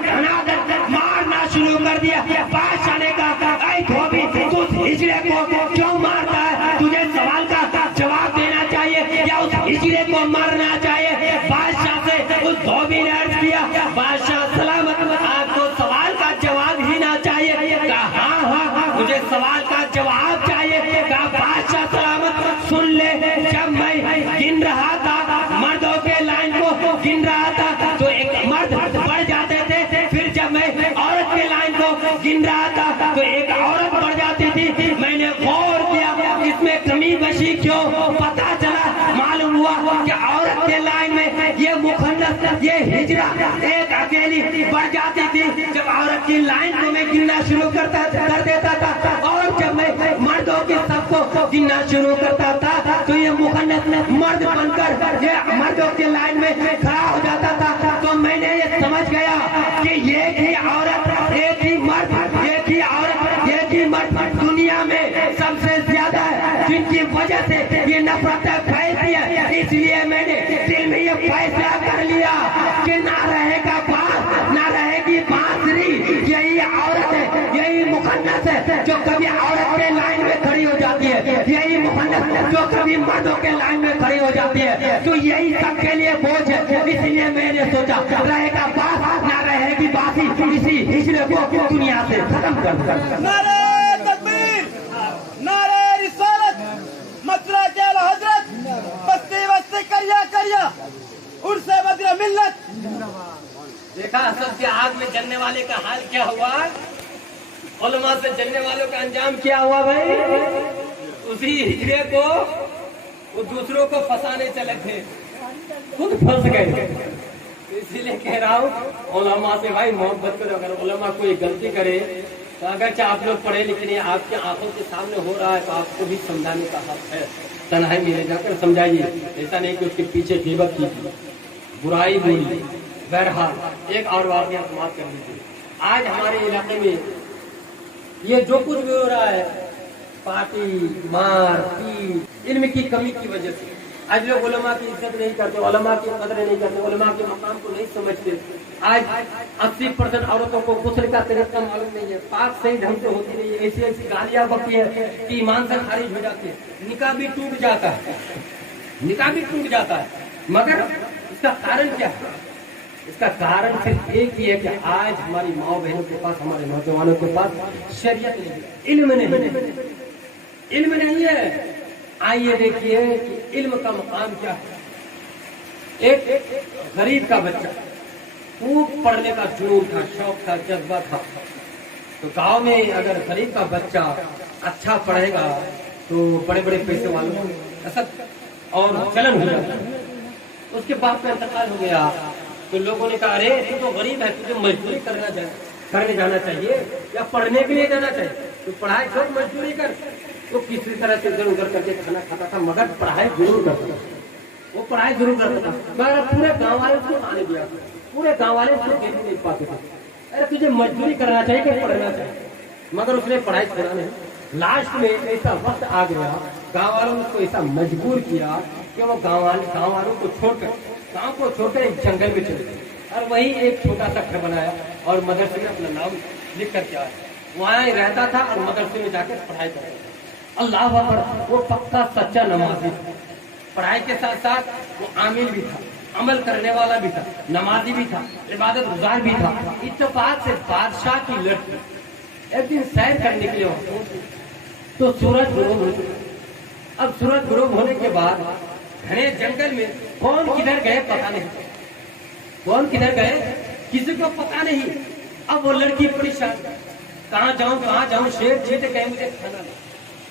मारना शुरू कर दिया। बादशाह ने कहा, ऐ धोबी, तू उस हिजड़े को क्यों मारता है? तुझे सवाल का जवाब देना चाहिए या उस हिजड़े को मारना चाहिए? बादशाह से उस धोबी ने अर्ज किया, बादशाह सलामत, आपको सवाल का जवाब ही ना चाहिए? कहा हाँ, मुझे सवाल का जवाब चाहिए। कहा बादशाह सलामत, सुन ले, जब मैं गिन रहा था, मर्दों के लाइन को गिन रहा था, तो एक मर्द बढ़ जाते थे, फिर जब मैं औरत के लाइन को गिन रहा था तो एक औरत बढ़ जाती थी। मैंने गौर किया, इसमें कमी बशी क्यों? पता चला, मालूम हुआ कि औरत के लाइन में ये मुखन्नस, ये हिजरा एक अकेली बढ़ जाती थी। जब औरत की लाइन को मैं गिनना शुरू कर देता था और जब मैं मर्दों के सबको गिनना शुरू करता था तो ये मुखन्नस मर्द बनकर ये मर्दों के लाइन में खड़ा हो जाता था। तो मैंने ये समझ गया कि एक ही औरत, एक ही मर्द, एक ही औरत, एक ही मर्द दुनिया में सबसे ज्यादा है, जिनकी वजह से ये नफरतें फैलती है। इसलिए मैंने दिल में ये फैसला कर लिया कि ना रहेगा बांस, ना रहेगी बांसुरी, यही औरत है, यही मुखन्नस है जो कभी औरत के लाइन में खड़ी हो जाती है, यही मुखन्नस जो कभी मर्दों के लाइन में खड़ी हो जाती है। तो यही सबके लिए बोझ है। इसलिए मैंने सोचा, रहेगा बांस, ना रहेगी बांसी, इसी हिजड़े को दुनिया से खत्म कर। नारे तकबीर, नारे रिसालत, मसला के हजरत, बस्ती बस्ती करिया, उर्से बदर मिल्लत। देखा असद की आग में जलने वाले का हाल क्या हुआ, उलमा से जलने वालों का अंजाम क्या हुआ भाई? उसी हिजड़े को वो दूसरों को फंसाने चले थे, खुद फंस गए। इसीलिए कह रहा हूँ उलमा से भाई मोहब्बत करो। अगर उलमा कोई गलती करे तो अगरचे आप लोग पढ़े लिखे नहीं, आपके आंखों के सामने हो रहा है तो आपको भी समझाने का हक है। तन्हाई में जाकर समझाइए, ऐसा नहीं कि उसके पीछे गिबत कीजिए, बुराई बोलिए। बहरहाल एक और वाक़या समाप्त कर लीजिए। आज हमारे इलाके में ये जो कुछ भी हो रहा है, पार्टी मार पीट, इल्म की कमी की वजह से आज लोग उलमा की इज्जत नहीं करते, उलमा की कदर नहीं करते, उलमा के मकाम को नहीं समझते। आज 80% औरतों को गुस्ल का तरीका मालूम नहीं है, पाक सही ढंग से होती नहीं है, ऐसी ऐसी गालियां बकती है कि ईमान से खारिज हो जाती है, निकाह भी टूट जाता है, निकाह भी टूट जाता है। मगर इसका कारण क्या है? इसका कारण सिर्फ एक ही है कि आज हमारी माँ बहनों के पास, हमारे नौजवानों के पास शरीयत नहीं है, इल्म नहीं है। आइए देखिए कि इल्म का मकाम क्या है। एक गरीब का बच्चा, खूब पढ़ने का जुनून था, शौक था, जज्बा था, तो गांव में अगर गरीब का बच्चा अच्छा पढ़ेगा तो बड़े बड़े पैसे वालों ऐसा और चलन हो जाता है। उसके बाप का इंतकाल हो गया तो लोगों ने कहा, अरे तू तो गरीब है, तुझे मजदूरी करने जाना चाहिए या पढ़ने के लिए जाना चाहिए, तो पढ़ाई छोड़ मजदूरी कर। तो किसी तरह से इधर उधर करके खाना खाता था, मगर पढ़ाई जरूर करता था, वो पढ़ाई जरूर करता था। मगर पूरे गांव वाले उसको आने दिया, पूरे गांव वाले उसको देख नहीं पाते थे। अरे तुझे मजदूरी करना चाहिए कि पढ़ना चाहिए, मगर उसने पढ़ाई छोड़ा नहीं। लास्ट में ऐसा वक्त आ गया, गाँव वालों ने उसको ऐसा मजबूर किया कि वो गाँव वालों को छोड़कर, गाँव को छोड़कर एक जंगल में चले गए और वही एक छोटा सा घर बनाया और मदरसे में अपना नाम लिख करके आया। वहाँ रहता था और मदरसे में जाकर पढ़ाई करता था। अल्लाह अकबर, वो पक्का सच्चा नमाजी था, पढ़ाई के साथ साथ वो आमिल भी था, अमल करने वाला भी था, नमाजी भी था, इबादत गुजार भी था। इत्तेफाक से बादशाह की लड़की एक दिन सैर करने के लिए पहुंची तो सूरज गुरूब हो चुका। अब सूरज गुरूब होने के बाद घने जंगल में कौन किधर गए पता नहीं, कौन किधर गए किसी को पता नहीं। अब वो लड़की परेशान, कहाँ जाऊं, शेर जीते कहे मुझे खाना ले,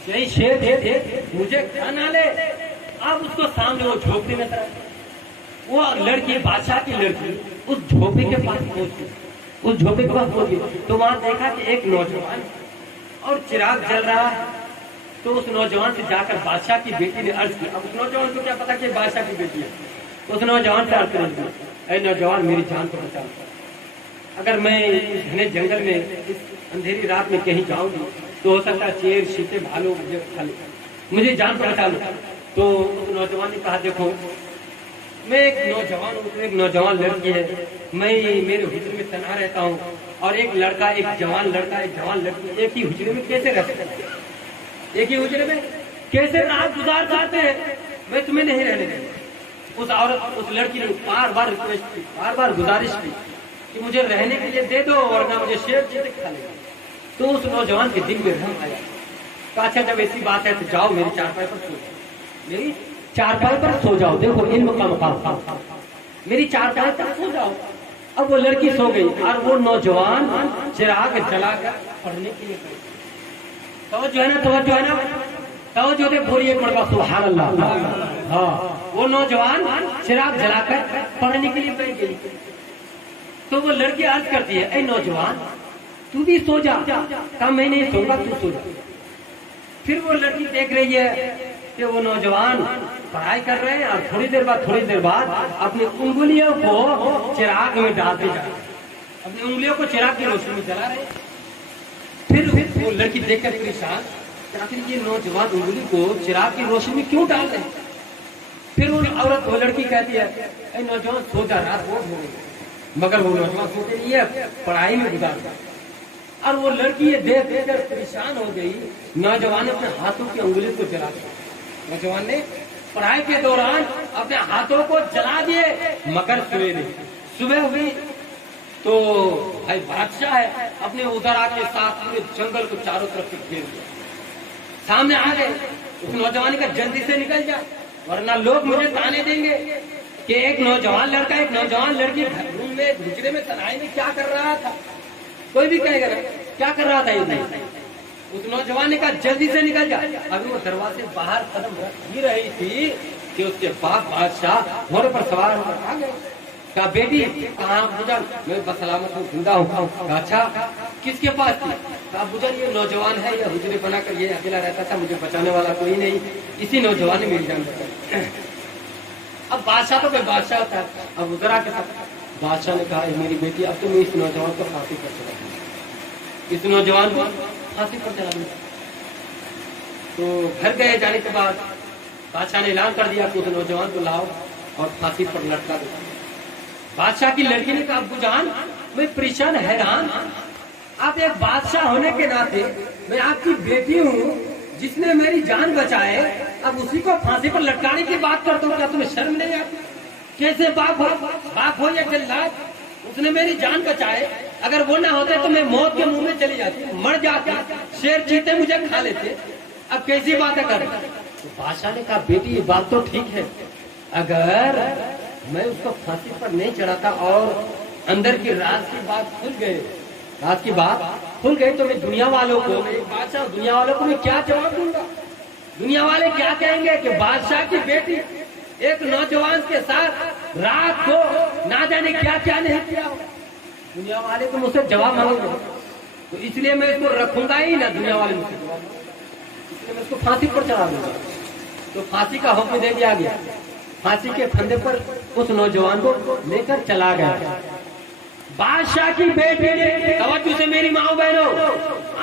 यही शेर दे मुझे खाना ले। अब उसको सामने वो झोपड़ी में था, वो लड़की, बादशाह की लड़की उस झोपड़ी के पास पहुंची, उस झोपड़ी के पास पहुंची तो वहां देखा कि एक नौजवान और चिराग जल रहा है। तो उस नौजवान से जाकर बादशाह की बेटी ने अर्ज की। अब उस नौजवान को क्या पता कि बादशाह की बेटी है, तो उस नौजवान से अर्ज की, अरे नौजवान मेरी जान को बचा, अगर मैं इस घने जंगल में इस अंधेरी रात में कहीं जाऊंगी तो हो सकता है शेर चीते भालू मुझे खा ले, मुझे जान को बचा लो। तो उस नौजवान ने कहा, देखो میں ایک نوجوان ہوں، ایک نوجوان لڑکی ہے، میں میرے حجرے میں تنہا رہتا ہوں، اور ایک لڑکا، ایک جوان لڑکا، ایک جوان لڑکی ایک ہی حجرے میں کیسے رہ سکتے ہیں؟ ایک ہی حجرے میں کیسے رات گزار سکتے ہیں؟ میں تمہیں نہیں رہنے دوں گا۔ اس عورت، اس لڑکی نے بار بار ریکویسٹ کی، بار بار گزارش کی کہ مجھے رہنے کے لیے دے دو ورنہ مجھے شیر چیتے کھا لے گا۔ تو اس نوجوان کے دل میں رحم آیا، کہا اچھا جب ایسی بات ہے تو جاؤ میری چارپائی پر سو جاؤ، میری چارپائی پر سو جاؤ، دیکھو علم کا مقام، میری چارپائی پر سو جاؤ۔ اب وہ لڑکی سو گئی اور وہ نوجوان چراغ جلا کر پڑھنے کے لیے گئے۔ توجہ ہے نا، توجہ ہے نا، توجہ دے بولیے ایک مرتبہ سبحان اللہ۔ ہاں، وہ نوجوان چراغ جلا کر پڑھنے کے لیے بیٹھ گئی۔ تو وہ لڑکی عرض کرتی ہے اے نوجوان تو بھی سو جا، کہا میں نہیں سو گا، تو سو جا۔ پھر وہ لڑکی دیکھ رہی ہے کہ وہ نوجوان پڑھائی کر رہے ہیں اور تھوڑی دیر بعد اپنی انگلیوں کو چراغ میں ڈالتے جا رہے ہیں، اپنی انگلیوں کو چراغ کی روشنی میں جلا رہے ہیں۔ پھر وہ لڑکی دیکھ کر پریشان کہ آخر یہ نوجوان انگلی کو چراغ کی روشنی میں کیوں ڈال رہے ہیں؟ پھر وہ لڑکی کہتی ہے اے نوجوان سو جا، رات بہت ہو گئی، مگر وہ نوجوان سوتے نہیں ہے، پڑھائی میں گزارتا۔ اور وہ لڑکی یہ دیکھ کر پریشان ہو گئی، نوجوان نے اپنے ہاتھوں کی انگلی کو جلا دیا۔ نوجوان نے پڑھائی کے دوران اپنے ہاتھوں کو جلا دیے، مگر سوئے نہیں۔ صبح ہوئی تو بھائی بادشاہ ہے، اپنے وزراء کے ساتھ پورے جنگل کو چاروں طرف سے گھیر دیا۔ سامنے آ گئے، اس نوجوان کا جلدی سے نکل جا ورنہ لوگ مجھے تانے دیں گے کہ ایک نوجوان لڑکا، ایک نوجوان لڑکی گھر میں حجرے میں تنہائی میں کیا کر رہا تھا؟ کوئی بھی کہے گا نا کیا کر رہا تھا یہ نہیں۔ اس نوجوان نے کہا جلدی سے نکل جا۔ ابھی وہ دروازے باہر قدم رکھ ہی رہی تھی کہ اس کے باپ بادشاہ گھوڑے پر سوار ہو کر آ گئے۔ کہا بیٹی کہاں بجن؟ میں بسلامت ہوں، زندہ ہوں۔ کہا اچھا کس کے پاس تھی؟ کہا بجن یہ نوجوان ہے، یہ حجرے بنا کر یہ اکیلا رہتا تھا، مجھے بچانے والا کوئی نہیں، اسی نوجوان نے میری جان بچائی۔ اب بادشاہ تو کوئی بادشاہ تھا، اب وزراء کے ساتھ بادشاہ نے کہا میری بیٹی اب تم اس نوجوان کو پھانسی پر چلا دو، اس نوجوان کو پھانسی پر چلا دو۔ تو گھر گئے، جانے کے بعد بادشاہ نے اعلان کر دیا کہ اس نوجوان کو لاؤ اور پھانسی پر لٹکا دو۔ بادشاہ کی لڑکی نے کہا ابو جان میں پریشان حیران، آپ ایک بادشاہ ہونے کے ناطے میں آپ کی بیٹی ہوں جس نے میری جان بچائے، اب اسی کو پھانسی پر لٹکانے کی بات کرتا ہوں، کیا تمہیں شرم نہیں آتی؟ کیسے باپ ہو یا جلاد، اس نے میری جان بچائے، اگر وہ نہ ہوتے تو میں موت کے منہ میں چلی جاتی، مر جاتی، شیر چیتے مجھے کھا لیتے، اب کیسی باتیں کر رہے؟ تو بادشاہ نے کہا بیٹی یہ بات تو ٹھیک ہے، اگر میں اس کو پھانسی پر نہیں چڑھاتا اور اندر کی راز کی بات کھل گئے، رات کی بات کھل گئی تو میں دنیا والوں کو، میں بادشاہ دنیا والوں کو میں کیا جواب دوں گا؟ دنیا والے کیا کہیں گے کہ بادشاہ کی بیٹی ایک نوجوان کے ساتھ رات کو نہ جانے کیا کیا نہیں کیا ہو، دنیا والے کو مجھ سے جواب مانگیں گے، تو اس لیے میں اس کو رکھوں گا ہی نہ، دنیا والے مجھ سے جواب مانگیں گے، اس لیے میں اس کو پھانسی پر چڑھا دوں گا۔ تو پھانسی کا حکم دے دیا گیا، پھانسی کے پھندے پر اس نوجوان کو لے کر چلا گیا۔ بادشاہ کی بیٹی نے، توجہ سے میری ماں بہنوں،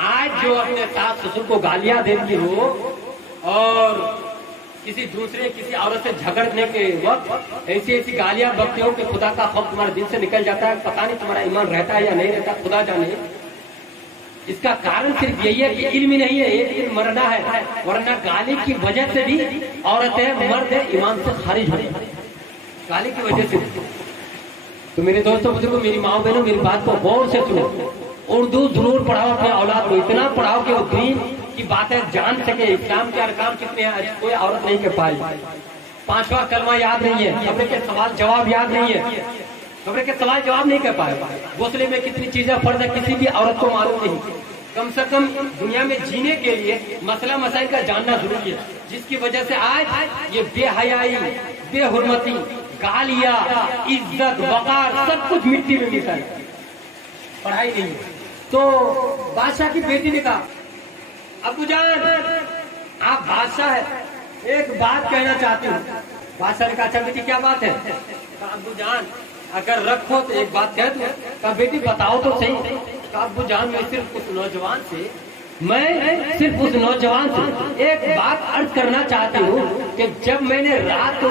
آج جو اپنے ساس سسر کو گالیاں دیتی ہو اور کسی عورت سے جھگڑنے کے وقت ایسی گالیاں بکتے ہو کہ خدا کا خوف تمہارے دل سے نکل جاتا ہے، پتہ نہیں تمہارا ایمان رہتا ہے یا نہیں رہتا، خدا جانے۔ اس کا کارن صرف یہی ہے کہ علم ہی نہیں ہے، یہ علم مرنا ہے، ورنہ گالی کی وجہ سے بھی عورتیں مرد ایمان سے خارج ہوئی، گالی کی وجہ سے۔ تو میرے دوستوں بزرگوں، میری ماں بہنوں، میری بات کو غور سے سنو، اردو ضرور پڑھاؤ اپنے اولاد کو، اتنا پڑھاؤ کہ وہ دین کی باتیں جان سکے، اسلام کے ارکان کتنے ہیں کوئی عورت نہیں کہہ پائی، 5واں کلمہ یاد نہیں ہے، قبر کے سوال جواب یاد نہیں ہے، قبر کے سوال جواب نہیں کہہ پائے، غسل میں کتنی چیزیں فرض ہے کسی بھی عورت کو معلوم نہیں، کم سے کم دنیا میں جینے کے لیے مسئلہ مسائل کا جاننا ضروری ہے، جس کی وجہ سے آج یہ بے حیائی، بے حرمتی، گالیاں، عزت، وقار سب کچھ مٹی میں ملا ہے، پڑھائی نہیں ہے۔ تو بادشاہ کی بیٹی نے کہا ابو جان آپ بادشاہ ہے، ایک بات کہنا چاہتی ہوں۔ بادشاہ نے کہا اچھا بیٹی کیا بات ہے؟ کہا ابو جان اگر رکھو تو ایک بات کہہ دوں۔ کہا بیٹی بتاؤ تو صحیح۔ کہا ابو جان میں صرف اس نوجوان سے ایک بات عرض کرنا چاہتی ہوں کہ جب میں نے رات کو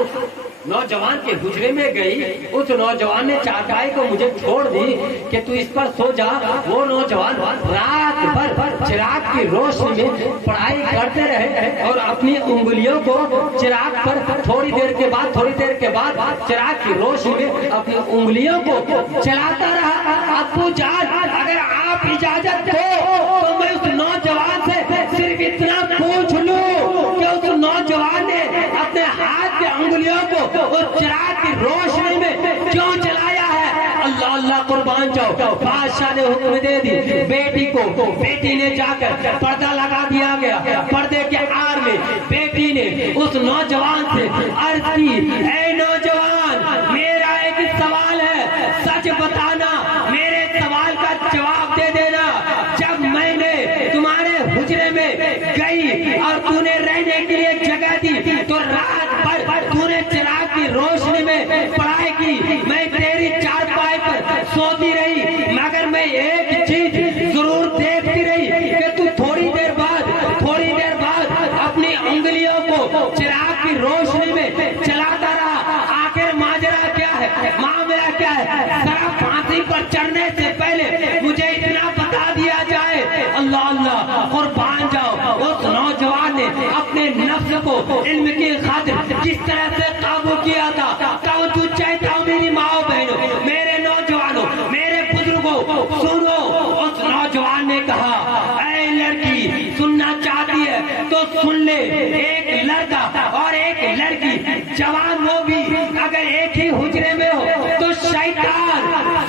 नौजवान के हुजरे में गई, उस नौजवान ने चाचाई को मुझे छोड़ दी कि तू इस पर सो जा। वो नौजवान रात भर चिराग की रोशनी में पढ़ाई करते रहे और अपनी उंगलियों को चिराग पर थोड़ी देर के बाद चिराग की रोशनी में अपनी उंगलियों को चलाता रहा। अब्बू जान, अगर आप इजाजत दो तो मैं उस नौजवान से सिर्फ इतना पूछ लूं कि उस नौजवान ने अपने हाथ की उंगलियों को उस चिराग की रोशनी में क्यों चलाया है। अल्लाह अल्लाह कुर्बान जाओ। बादशाह ने हुक्म दे दी बेटी को, बेटी ने जाकर पर्दा लगा दिया गया। पर्दे के आड़ में बेटी ने उस नौजवान से अर्ज की, ऐ नौजवान, मेरा एक सवाल है, सच बताना, मेरे सवाल का जवाब दे देना। जब मैंने तुम्हारे हुजरे में गई और तूने रहने के लिए जगह दी तो रात भर तूने चिराग की रोशनी में पढ़ाई की। मैं तेरी चारपाई पर सोती रही, मगर मैं एक चीज जरूर देखती रही कि तू थोड़ी देर बाद अपनी उंगलियों को चिराग की रोशनी में चलाता रहा। आखिर माजरा क्या है, मामला क्या है? जरा फांसी पर चढ़ने से पहले मुझे इतना बता दिया जाए। अल्लाह अल्लाह कुर्बान जाओ। उस नौजवान ने अपने नफ्स को इल्म की खातिर किस तरह से काबू किया था। तवज्जो चाहता हूं मेरी माओ बहनों, मेरे नौजवानों, मेरे बुजुर्गों, सुनो। उस नौजवान ने कहा, ऐ लड़की, सुनना चाहती है तो सुन ले। एक लड़का और एक लड़की, जवान वो भी, अगर एक ही हुजरे में हो तो शैतान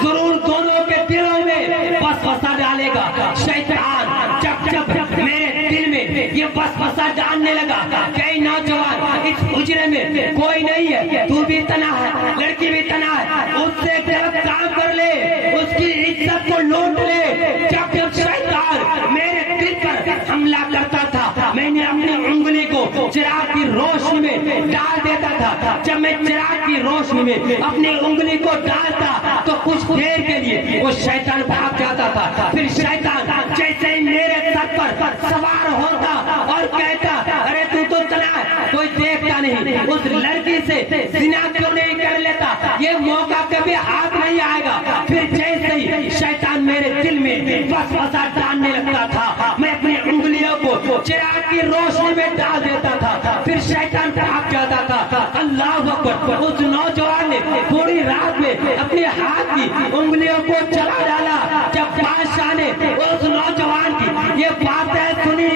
जरूर दोनों के दिलों में वसवसा डालेगा। शैतान जब मेरे दिल में ये वसवसा डालने लगा, कई नौजवान इस हुजरे में कोई नहीं है, तू भी तना है, लड़की भी तना है, उससे गलत काम कर ले, उसकी इज्जत को लूट ले। जब शैतान मेरे दिल पर हमला करता था, मैंने अपनी उंगली को चिराग की रोशनी में डाल देता था। जब मैं चिराग की रोशनी में अपनी उंगली को डालता तो कुछ देर के लिए वो शैतान भाग जाता था। फिर शैतान जैसे ही मेरे सर पर सवार होता और कहता, अरे तू तो चला, कोई देखता नहीं, उस लड़की से जिना क्यों नहीं कर लेता, ये मौका कभी हाथ नहीं आएगा। फिर जैसे ही शैतान मेरे दिल में वसवसा डालने लगता था, मैं अपनी उंगलियों को चिराग की रोशनी में डाल देता था, फिर शैतान भाग जाता था। अल्लाह अकबर। उस नौजवान ने पूरी रात में अपने हाथ की उंगलियों को चला डाला। जब बादशाह ने उस नौजवान की ये बातें सुनी,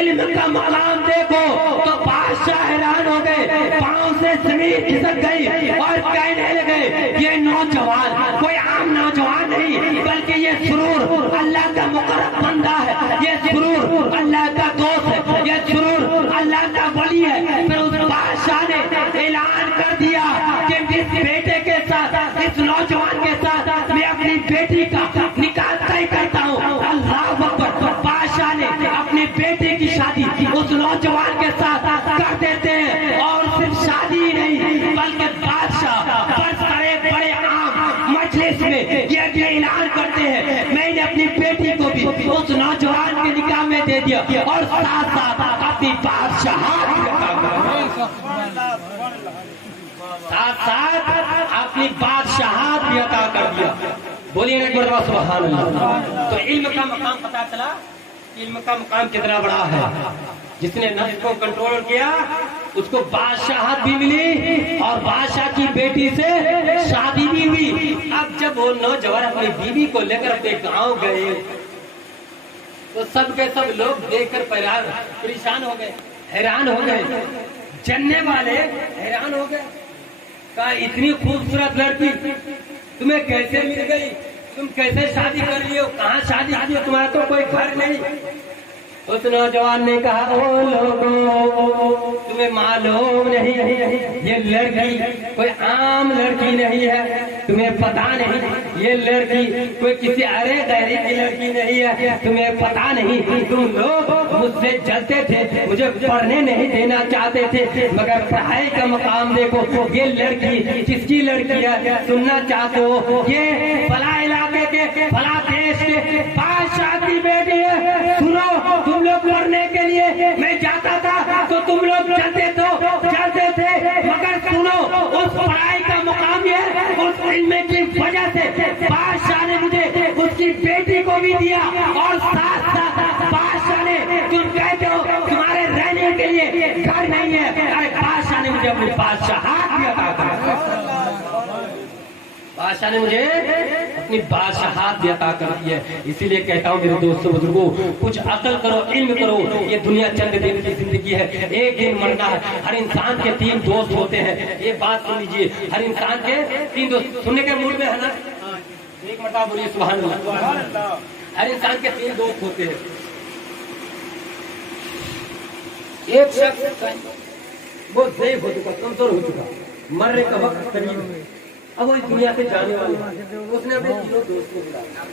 इल्म का मकाम देखो, तो बादशाह हैरान हो गए, पांव से जमीन खिसक गई और कहने लगे, ये नौजवान कोई आम नौजवान नहीं, बल्कि ये सुरूर अल्लाह का मुकर्रम बंदा है, ये सुरूर अल्लाह का दोस्त है, ये सुरूर अल्लाह का वली है। फिर उस बादशाह ने ऐलान कर दिया कि इस बेटे के साथ, इस नौजवान के साथ मैं अपनी बेटी का निकाह तय करता हूँ। अल्लाह अकबर। बादशाह ने अपनी बेटी की शादी उस नौजवान के साथ कर देते हैं, और सिर्फ शादी ही नहीं बल्कि बादशाह बड़े आम मजलिस में ये ऐलान करते हैं, मैंने अपनी बेटी को भी उस नौजवान के निकाह में दे दिया और साथ साथ अपनी बादशाहत भी अता कर दिया। बोलिए एक बार सुभान अल्लाह। तो इल्म का मकाम पता चला, इल्म का मकाम कितना बड़ा है। जिसने नफ्स को कंट्रोल किया उसको बादशाहत भी मिली और बादशाह की बेटी से शादी भी हुई। अब जब वो नौजवान अपनी बीवी को लेकर अपने गांव गए तो सब के सब लोग देखकर परेशान हो गए, हैरान हो गए। जानने वाले हैरान हो गए, कहा इतनी खूबसूरत लड़की तुम्हें कैसे मिल गई, तुम कैसे शादी कर लिए हो, कहाँ शादी की हो, तुम्हारा तो कोई घर नहीं। उस नौजवान ने कहा, ओ लोगों, तुम्हें मालूम नहीं ये लड़की कोई आम लड़की नहीं है, तुम्हें पता नहीं ये लड़की कोई किसी अरे गहरे की लड़की नहीं है, तुम्हें पता नहीं। तुम लोग मुझसे जलते थे, मुझे पढ़ने नहीं देना चाहते थे, मगर पढ़ाई का मकाम देखो, ये लड़की किसकी लड़की है सुनना चाहते हो, ये फला इलाके के फला देश के बादशाह की बेटी है, सुनो। तुम लोग पढ़ने के लिए मैं जाता था तो तुम लोग चलते थे, मगर सुनो, उस मुझे अपनी बादशाहत भी अता कर, बादशाह ने मुझे अपनी बादशाहत भी अता कर दी है। इसीलिए कहता हूँ मेरे दोस्तों बुजुर्गों, कुछ अकल करो, इल्म करो। ये दुनिया चंद दिन की जिंदगी है, एक दिन मरना है। हर इंसान के 3 दोस्त होते हैं, ये बात सुन लीजिए। हर इंसान के 3 दोस्त, सुनने के मूड में है ना, एक मरतबा बोलिए सुभान अल्लाह। हर इंसान के 3 दोस्त होते हैं। एक शख्स वो ज़ईफ हो चुका, कमजोर हो चुका, मरने का वक्त करीब है, अब वो इस दुनिया से जाने वाला है। उसने अपने 3 दोस्त को बुलाया,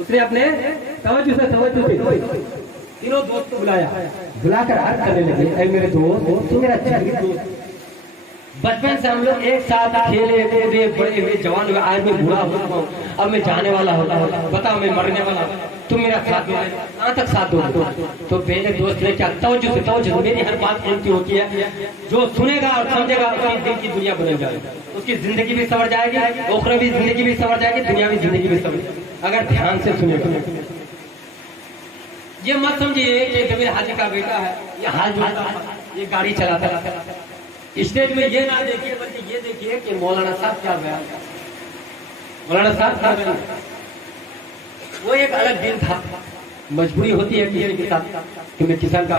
उसने अपने तवज्जो से 3 दोस्त को बुलाकर अर्ज करने लगे, ऐ मेरे दोस्त, तू मेरा जिगरी दोस्त, बचपन से हम लोग एक साथ खेले कूदे बड़े हुए, जवान हुए, आज मैं बूढ़ा हो चुका हूँ, अब मैं जाने वाला होता हूँ, बता मैं मरने वाला हूँ, तुम मेरा साथ दो, कहाँ तक साथ दो? तो पहले दोस्त ने क्या तवज्जो, मेरी हर बात कीमती होती है, जो सुनेगा और समझेगा उसकी दिल की दुनिया बदल जाएगी, उसकी जिंदगी भी संवर जाएगी, उखरवी जिंदगी भी संवर जाएगी, दुनियावी जिंदगी भी संवर जाएगी, अगर ध्यान से सुनेगा। ये मत समझिए कि जमीर हाजी का बेटा है, ये हाल ये गाड़ी चलाता है, स्टेज में ये ना देखिए, बल्कि ये देखिए कि मौलाना साहब क्या बयान कर, मौलाना साहब क्या बयान, वो एक अलग दिन था, मजबूरी होती है किसी के साथ कि मैं किसान का,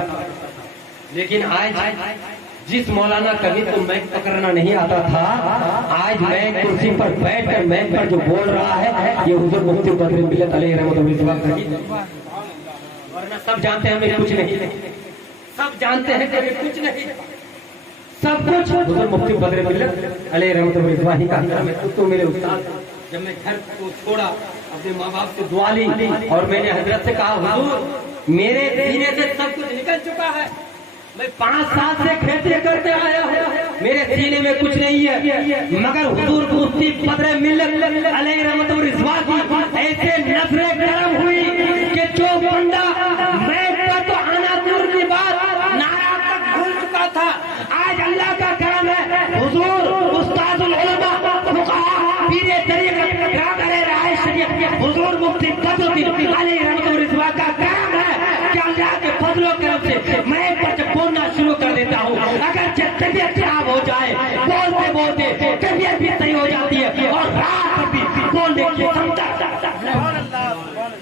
लेकिन आज जिस मौलाना कभी तो मैक पकड़ना नहीं आता था, आज मैं कुर्सी पर बैठकर मैक पर जो बोल रहा है, ये हुजूर मुफ्ती बद्र मिल्लत अलैहि रहमतुल्लाह। वरना सब जानते हैं मैं कुछ नहीं, सब जानते हैं कि मैं कुछ नहीं, सब कुछ हुजूर मुफ्ती बद्र मिल्लत अलैहि रहमतुल्लाह ही का। मैं तो मेरे उस्ताद, जब मैं घर को छोड़ा, अपने माँ बाप से दुआ ली और मैंने हजरत से कहा, हुजूर मेरे सीने से सब कुछ निकल चुका है, मैं 5 साल से खेती करते आया हूँ, मेरे सीने में कुछ नहीं है, मगर हुजूर मुफ्ती बद्र मिल्लत अलैहि रहमतुल्लाह की ऐसे नजरे गर्म हुई कि जो बंदा मैं तो आना दूर की बात नारा तक भूल चुका था, आज अल्लाह का करम है, हुजूर उस्तादुल उलमा फुक़हा पीरे तरीक़त रादरे राय शरीफ हुजूर मुफ्ती बद्र अलैहि रहमतुल्लाह का करम है कि अल्लाह के फजलो करम से मैं पर जब बोलना शुरू कर देता हूँ, अगर तबीयत खराब हो जाए, बोलते बोलते तबीयत भी सही हो जाती है और रात भी बोलने की क्षमता,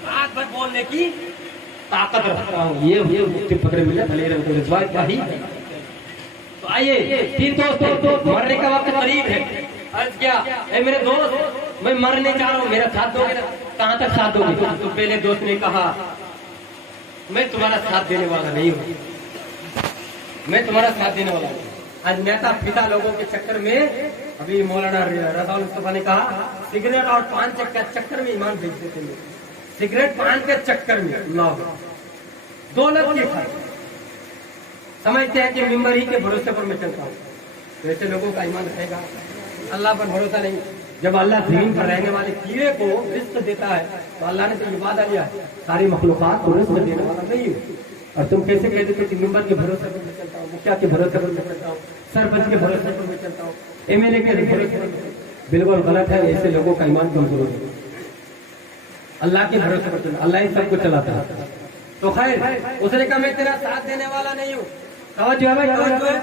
रात भर बोलने की ताकत रखता हूँ। ये मुफ्ती बद्र मिल्लत अलैहि रहमतुल्लाह का ही। तो आइए 3 दोस्त, मरने का वक्त करीब है, अर्ज किया, ए मेरे दोस्त मैं मरने जा रहा हूँ, मेरा साथ दोगे? कहाँ तक साथ दोगे? तो पहले दोस्त ने कहा, मैं तुम्हारा साथ देने वाला नहीं हूँ, मैं तुम्हारा साथ देने वाला हूँ। आज नेता पिता लोगों के चक्कर में, अभी मौलाना रज़ा मुस्तफा ने कहा, सिगरेट और पान के चक्कर में ईमान बेच देते हैं, सिगरेट पान के चक्कर में ना दौलत के खातिर समझते हैं कि मिंबर ही के भरोसे पर मैं चलता हूँ। वैसे लोगों का ईमान रहेगा, अल्लाह पर भरोसा नहीं। जब अल्लाह जमीन पर रहने वाले कीड़े को रिस्क देता है, तो अल्लाह ने तो ये वादा लिया है, सारी मखलूकात को रिस्क देने वाला नहीं है। और तुम कैसे कह देते कि मिंबर के भरोसे पर मैं चलता हूँ, मुखिया के भरोसे पर मैं चलता हूँ, सरपंच के भरोसे पर मैं चलता हूँ, MLA के भरोसे पर, बिल्कुल गलत है। ऐसे लोगों का ईमान कमजोर है। अल्लाह के भरोसे पर चलना, अल्लाह ही सबको चलाता है। तो खैर उसने कहा मैं तेरा साथ देने वाला नहीं हूँ। तवज्जो है भाई, तवज्जो है,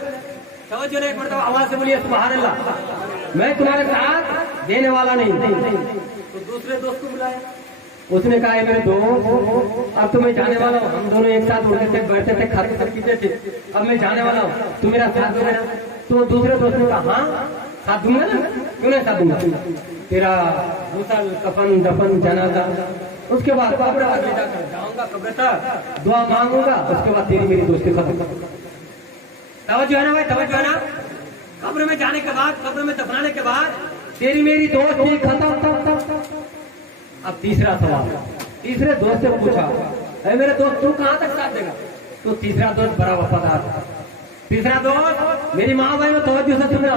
तवज्जो नहीं, एक बार आवाज से बोलिए सुभान अल्लाह, मैं तुम्हारे साथ देने वाला नहीं। तो दूसरे दोस्त को बुलाया, उसने कहा मेरे दोस्त अब तो मैं जाने वाला हूँ, हम दोनों एक साथ उठते थे, बैठते थे, खाते थे, पीते थे, अब मैं जाने वाला हूँ, तू मेरा साथ दे। तो दूसरे दोस्त ने कहा हाँ साथ दूंगा ना, क्यों नहीं साथ दूंगा, तेरा गुसल कफन दफन जनाजा, उसके बाद कब्र आगे जाकर जाऊंगा, कब्र तक दुआ मांगूंगा, उसके बाद तेरी मेरी दोस्ती खत्म। तवज्जो है ना भाई, तवज्जो है ना, कब्र में जाने के बाद, कब्र में दफनाने के बाद तेरी मेरी दोस्ती खत्म। अब तीसरा सवाल, तीसरे दोस्त से पूछा, अरे मेरे दोस्त तू कहाँ तक साथ देगा? तो तीसरा दोस्त बड़ा वफादार, तीसरा दोस्त मेरी माँ बहन में तवज्जो से सुना,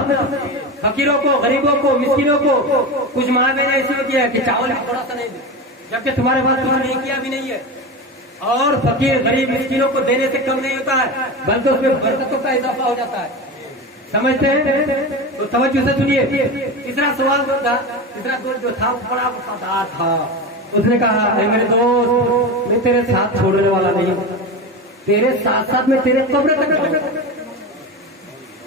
फकीरों को, गरीबों को, मिस्किनों को, कुछ माँ बहन ऐसी होती है कि चावल भी थोड़ा सा नहीं दे, जबकि तुम्हारे पास तुमने नहीं किया भी नहीं है, और फकीर गरीब मिस्किनों को देने से कम नहीं होता है, बल्कि उसमें बरकतों का इजाफा हो जाता है। समझते हैं? तो तवज्जो से सुनिए। तीसरा सवाल जो था, तीसरा दोस्त जो था बड़ा वफादार था, उसने कहा मेरे दोस्त मैं तेरे साथ छोड़ने वाला नहीं हूँ, तेरे साथ साथ में तेरे कब्र तक,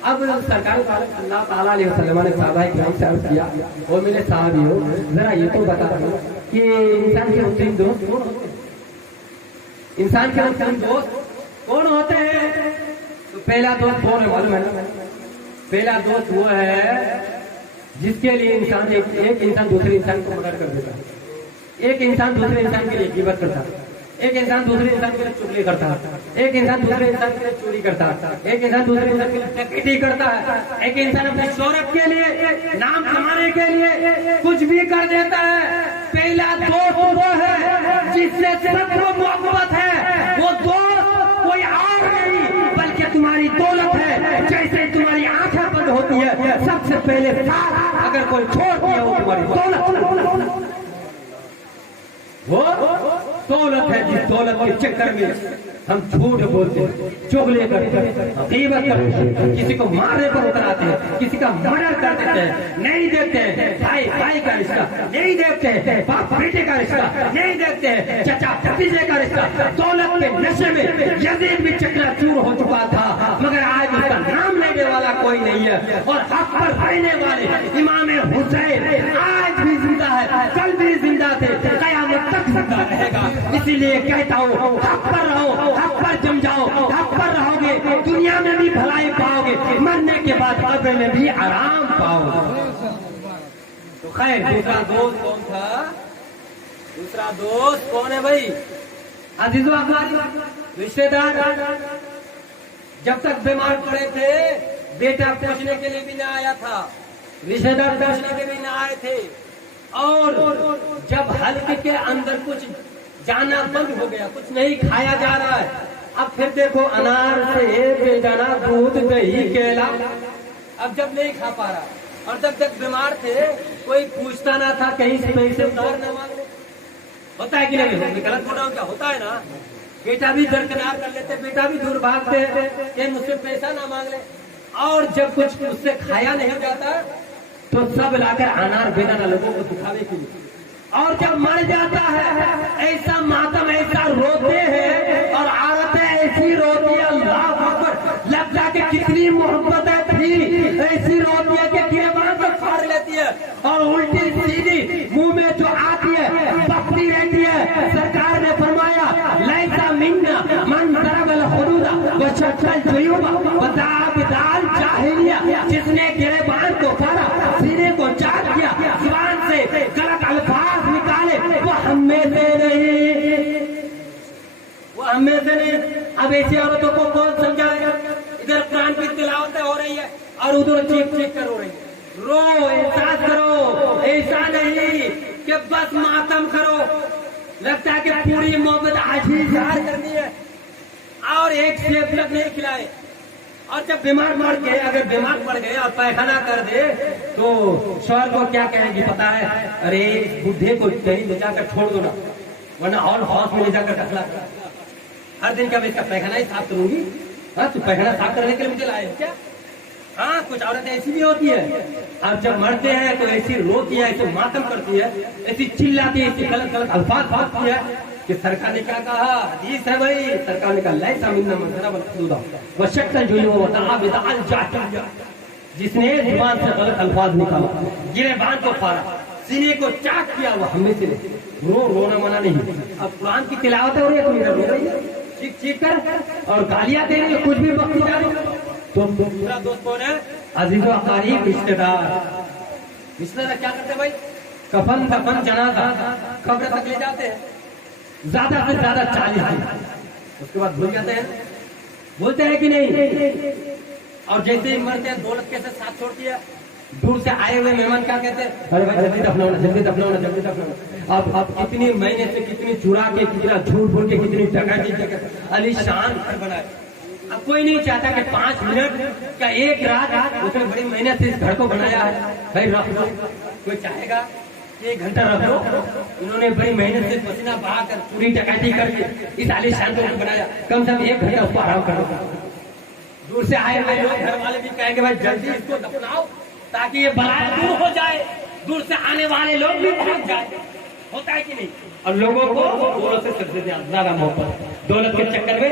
اب سرکار صلی اللہ تعالیٰ علیہ وسلم نے صحابہ کرام سے عرض کیا، اور میرے صحابیوں ذرا یہ تو بتا دو کہ انسان کے تین دوست کون ہوتے ہیں؟ انسان کے تین دوست کون ہوتے ہیں؟ تو پہلا دوست کون ہے معلوم ہے نا؟ پہلا دوست وہ ہے جس کے لیے انسان ایک انسان دوسرے انسان کو مدد کر دیتا ہے، ایک انسان دوسرے انسان کے لیے غیبت کرتا ہے، ایک انسان دوسرے انسان کے لیے چغلی کرتا ہے، ایک انسان دوسرے انسان کے لیے چوری کرتا ہے، ایک انسان دوسرے انسان کے لیے ڈکیتی کرتا ہے، ایک انسان اپنی شہرت کے لیے نام کمانے کے لیے کچھ بھی کر دیتا ہے۔ پہلا دوست وہ ہے جس سے سب کو محبت ہے، وہ دوست کوئی اور نہیں بلکہ تمہاری دولت ہے۔ جیسے تمہاری آنکھیں بند ہوتی ہے سب سے پہلے ساتھ اگر کوئی چھوڑ دیا وہ تمہاری دولت، وہ دولت ہے جس دولت کے چکر میں ہم جھوٹ بولتے ہیں، چغلے کرتے ہیں، غیبت کرتے ہیں، کسی کو مارنے پر اتراتے ہیں، کسی کا مرڈر کر دیتے ہیں، نہیں دیکھتے ہیں بھائی بھائی کا رشتہ، نہیں دیکھتے ہیں باپ بیٹے کا رشتہ، نہیں دیکھتے ہیں چچا بھتیجے کا رشتہ۔ دولت کے نشے میں یزید بھی چکنا چور ہو چکا تھا، مگر آج اس کا نام لینے والا کوئی نہیں ہے، اور حق پر رہنے والے امام حسین آج بھی زندہ ہے، کل بھی زندہ تھے، قیامت تک زندہ رہے گا۔ اسی لیے کہتا ہوں حق پر رہو، حق پر جم جاؤ، حق پر رہو گے دنیا میں بھی بھلائی پاؤ گے، مرنے کے بعد قبر میں بھی آرام پاؤ گے۔ تو خیر دوسرا دوست کون تھا؟ دوسرا دوست کون ہے بھائی؟ عزیزو احباب، رشتے دار جب تک بیمار پڑے تھے بیٹا پوچھنے کے لیے بھی نہ آیا تھا، رشتے دار پوچھنے کے بھی نہ آئے تھے، اور جب حلقے کے اندر کچھ جانا بند ہو گیا، کچھ نہیں کھایا جا رہا ہے، اب پھر دیکھو انار سے بیجانا دودھ دہی کیلا، اب جب نہیں کھا پا رہا، اور جب تک بیمار تھے کوئی پوچھتا نہ تھا کہیں سے پیسے ادھار نہ مانگنے، ہوتا ہے کہ نہیں؟ غلط بول رہا ہوں کیا؟ ہوتا ہے نا، بیٹا بھی درکنار کر لیتے، بیٹا بھی دور بھاگتے کہ مجھ سے پیسہ نہ مانگ لے، اور جب کچھ اس سے کھایا نہیں جاتا تو سب لا کر انار بیچانا لوگوں کو دکھاوے کے لیے، اور جب مر جاتا ہے ایسا ماتم ایسا روتے ہیں، اور عورتیں ایسی روتی ہے اللہ اکبر، لگتا کہ کتنی محبتیں تھی، ایسی روتی ہے کہ گریبان کو پھاڑ لیتی ہے، اور الٹی سیدھی منہ میں جو آتی ہے بکتی رہتی ہے۔ سرکار نے فرمایا لیسا منا من ضرب الحدود وشق الجیوب ودعا بدعاء الجاہلیہ، جس نے گریبان کو پھاڑا، سینے کو چاٹ کیا، زبان سے غلط الفاظ نکالے، وہ ہم میں سے نہیں، وہ ہم میں سے نہیں۔ اب ایسی عورتوں کو کون سمجھائے گا؟ ادھر قرآن کی تلاوت ہو رہی ہے اور ادھر چیخ چیخ کر ہو رہی ہے، رو احساس کرو، ایسا نہیں کہ بس ماتم کرو، لگتا ہے کہ پوری محبت آج ہی اظہار کرنی ہے، اور ایک سیب تک نہیں کھلائے، اور جب بیمار پڑ گئے، اگر بیمار پڑ گئے اور پیخانہ کر دے تو شوہر کو کیا کہیں گی پتا ہے؟ ارے بڈھے کو کہیں لے جا کر چھوڑ دو نا، ورنہ اور ہاؤس میں لے جا کر ڈھکلا، ہر دن کا میں اس کا پیخانہ ہی صاف کروں گی، ہاں تو پیخانہ صاف کرنے کے لیے مجھے لائے کیا؟ ہاں کچھ عورتیں ایسی بھی ہوتی ہے، اور جب مرتے ہیں تو ایسی روتی ہے، ایسے ماتم کرتی ہے، ایسی چلاتی ہے، ایسی غلط غلط الفاظ بھاگتی ہے کہ سرکار نے کیا کہا؟ حدیث ہے بھائی، سرکار نے کہا لیسا منا من ضرب الحدود وشق الجیوب ودعا بدعاء الجاہلیہ، جس نے زبان سے غلط الفاظ نکالا، گریبان کو پھاڑا، سینے کو چاٹ کیا، وہ ہم میں سے نہیں۔ رونا منع نہیں، اب قرآن کی تلاوت ہو رہی ہے تم ادھر رو رہی ہے چیخ چیخ کر، اور گالیاں دے رہی ہے، کچھ بھی بکتی جا رہی ہے۔ تو دوسرا دوست کون ہے؟ عزیز و اقارب، رشتے دار۔ رشتے دار کیا کرتے بھائی؟ کفن دفن جنازہ قبر تک لے جاتے ہیں، زیادہ سے زیادہ 40 دن، اس کے بعد بھول جاتے ہیں، بولتے ہیں کہ نہیں؟ اور جیسے ہی مرتے ہیں دولت کیسے ساتھ چھوڑتی ہے، دور سے آئے ہوئے مہمان کیا کہتے ہیں؟ ارے بھائی جلدی دفناؤ نا، جلدی دفناؤ نا، جلدی دفناؤ۔ اب کتنی مہینے سے کتنی چرا کے، کتنا جھوٹ بول کے، کتنی ڈکیتی علی شان گھر بنائے، اب کوئی نہیں چاہتا کہ 5 منٹ کا ایک رات اس نے بڑی محنت سے اس گھر کو بنایا ہے، بھائی رکھ دو، کوئی چاہے گا کہ 1 گھنٹہ رکھ دو؟ انہوں نے بڑی محنت سے پسینہ بہا کر پوری ڈکیتی کر کے اس عالی شان کو بنایا، کم سے کم 1 گھنٹہ اس کو آرام کرو۔ دور سے آئے ہوئے لوگ گھر والے بھی کہیں گے بھائی جلدی اس کو دفناؤ تاکہ یہ بلا دور ہو جائے، دور سے آنے والے لوگ بھی بھاگ جائے، ہوتا ہے کہ نہیں؟ اور لوگوں کو دولت سے سب سے زیادہ محبت، دولت کے چکر میں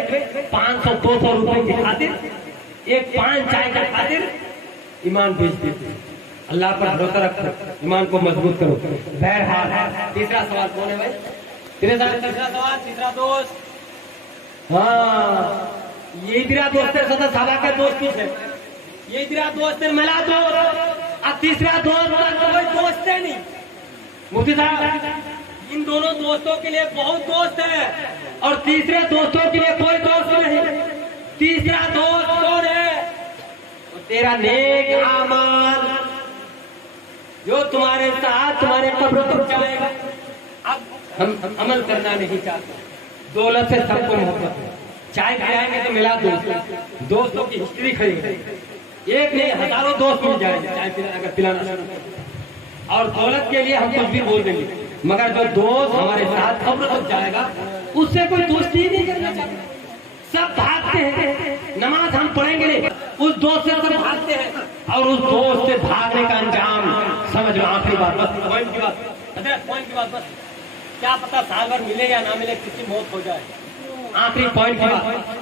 500-200 روپے کی خاطر एक पान चाय के खातिर ईमान बेच देते। अल्लाह पर भरोसा रखो, ईमान को मजबूत करो। बहरहाल तीसरा सवाल कौन है भाई? तीसरा सवाल, तीसरा दोस्त। हाँ, ये तेरा दोस्त है, सदा साहबा का दोस्त ही है। ये तेरा दोस्त है, मिला दोस्त। अब तीसरा दोस्त तो कोई दोस्त है नहीं। मुफ्ती साहब, इन दोनों दोस्तों के लिए बहुत दोस्त है और तीसरे दोस्तों के लिए कोई दोस्त नहीं। तीसरा दोस्त कौन है? तो तेरा नेक आमाल जो तुम्हारे साथ तुम्हारे कब्र तक जाएगा। अब हम अमल करना नहीं चाहते, दौलत से सबको मोहब्बत है। चाय पिलाएंगे तो मिला दोस्तों की हिस्ट्री खड़ी, एक नहीं हजारों दोस्त मिल जाएंगे चाय अगर पिलाना। और दौलत के लिए हम कुछ भी बोल देंगे, मगर जो दोस्त हमारे साथ कब्र तक जाएगा उससे कोई दोस्ती ही नहीं करना चाहता। सब भागते हैं, नमाज हम पढ़ेंगे नहीं, उस दोस्त से सब भागते हैं और उस दोस्त से भागने का अंजाम समझ लो। आखिरी बात, बस पॉइंट की बात, पॉइंट की बात, बस क्या पता साल भर मिले या ना मिले, किसी मौत हो जाए। आखिरी पॉइंट की बात,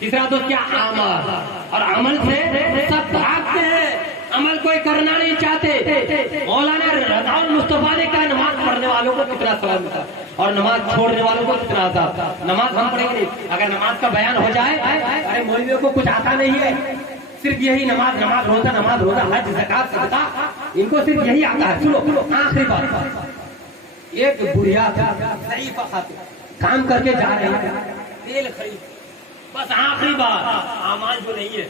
तीसरा दोस्त क्या? अमल। और अमल से सब भागते हैं, अमल कोई करना नहीं चाहते। मौलाना रज़ाउल मुस्तफा ने कहा नमाज पढ़ने वालों को कितना सवाब मिलता और नमाज छोड़ने वालों को कितना आता। नमाज हम पढ़ेंगे नहीं, अगर नमाज का बयान हो जाए, अरे मौलवियों को कुछ आता नहीं है, सिर्फ यही नमाज रोजा हज ज़कात सदका, इनको सिर्फ यही आता है। सुनो आखिरी बात, एक बुढ़िया ज़ईफ़ा खातून काम करके जा रही है, तेल खरीद, बस आखिरी बात, अमाल जो नहीं है,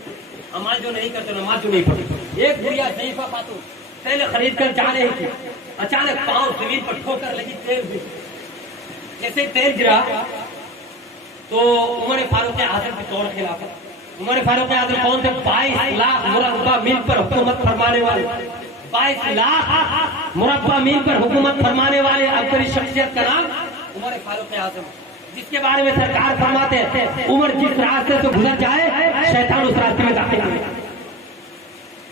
अमाल जो नहीं करते, नमाज जो नहीं पढ़ते। एक बुढ़िया ज़ईफ़ा खातून तेल खरीद कर जा रही थी, अचानक पांव जमीन पर ठोकर लगी, तेल गिर। जैसे तेल गिरा तो उमर फारूक आज़म के तौर खिलाफत। उमर फारूक आज़म कौन थे? 22 लाख मुरब्बा मील पर हुकूमत फरमाने वाले, 22 लाख मुरब्बा मील पर हुकूमत फरमाने वाले अब्बरी शख्सियत का नाम उमर फारूक आज़म, जिसके बारे में सरकार फरमाते हैं उमर जिस रास्ते से गुजर जाए शैतान उस रास्ते में दाखिल नहीं।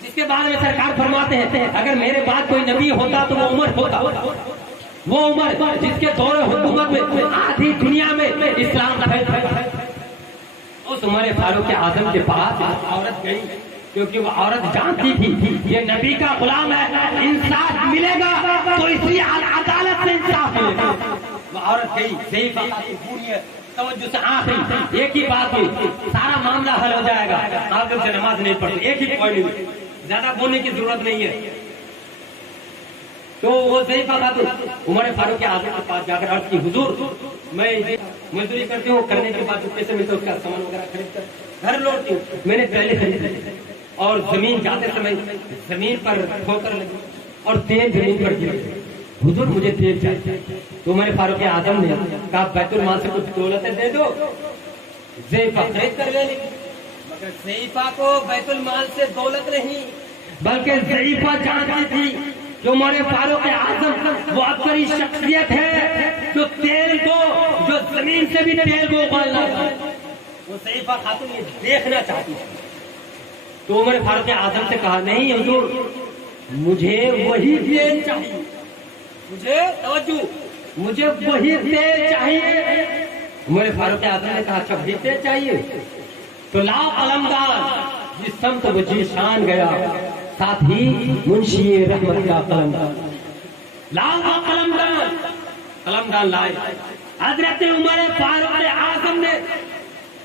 जिसके बारे में सरकार फरमाते हैं अगर मेरे बाद कोई नबी होता तो वो उमर होता। वो उमर जिसके दौरे हुकूमत में आधी दुनिया में इस्लाम फैल। उस उमर फारूक आज़म के पास औरत गई, क्योंकि वो औरत जानती थी ये नबी का गुलाम है, इंसाफ मिलेगा तो इसी अदालत से इंसाफ मिलेगा। वो औरत गई, ज़ईफ़ा पूरी तवज्जो से आखिरी एक ही बात हुई, सारा मामला हल हो जाएगा। आप जब से नमाज नहीं पढ़ते, एक ही पॉइंट, ज्यादा बोलने की जरूरत नहीं है। तो वो ज़ईफ़ा खातून उमर फारूक आज़म के पास जाकर अर्ज की, हुजूर मैं मजदूरी करती हूँ, करने के बाद पैसे मिलते उसका सामान वगैरह खरीद कर घर लौटती हूँ। मैंने पहले खरीद और जमीन जाते समय जमीन पर ठोकर लगी और तेल जमीन पर गिर। हुजूर मुझे तेल चाहिए। तो उमर फारूक आज़म ने कहा बैतुल माल से कुछ दौलतें दे दो। ज़ईफ़ा खरीद कर ले, मगर ज़ईफ़ा को बैतुल माल से दौलत नहीं, बल्कि ज़ईफ़ा जानती थी जो उमर फारूक आज़म वो अब्बरी शख्सियत है जो तेल को, जो जमीन से भी तेल को उबालना था। वो ज़ईफ़ा खातून ये देखना चाहती थी। तो उमर फारूक आज़म से कहा नहीं हुजूर मुझे वही तेल चाहिए, मुझे तवज्जो, मुझे वही तेल चाहिए। उमर फारूक आज़म ने कहा अच्छा वही तेल चाहिए तो लाओ कलमदान। जिस समत वो जीशान गया, साथ ही मुंशी रहमत का कलमदान, लाओ कलमदान। कलमदान लाए। हजरत उमर फारूक आज़म ने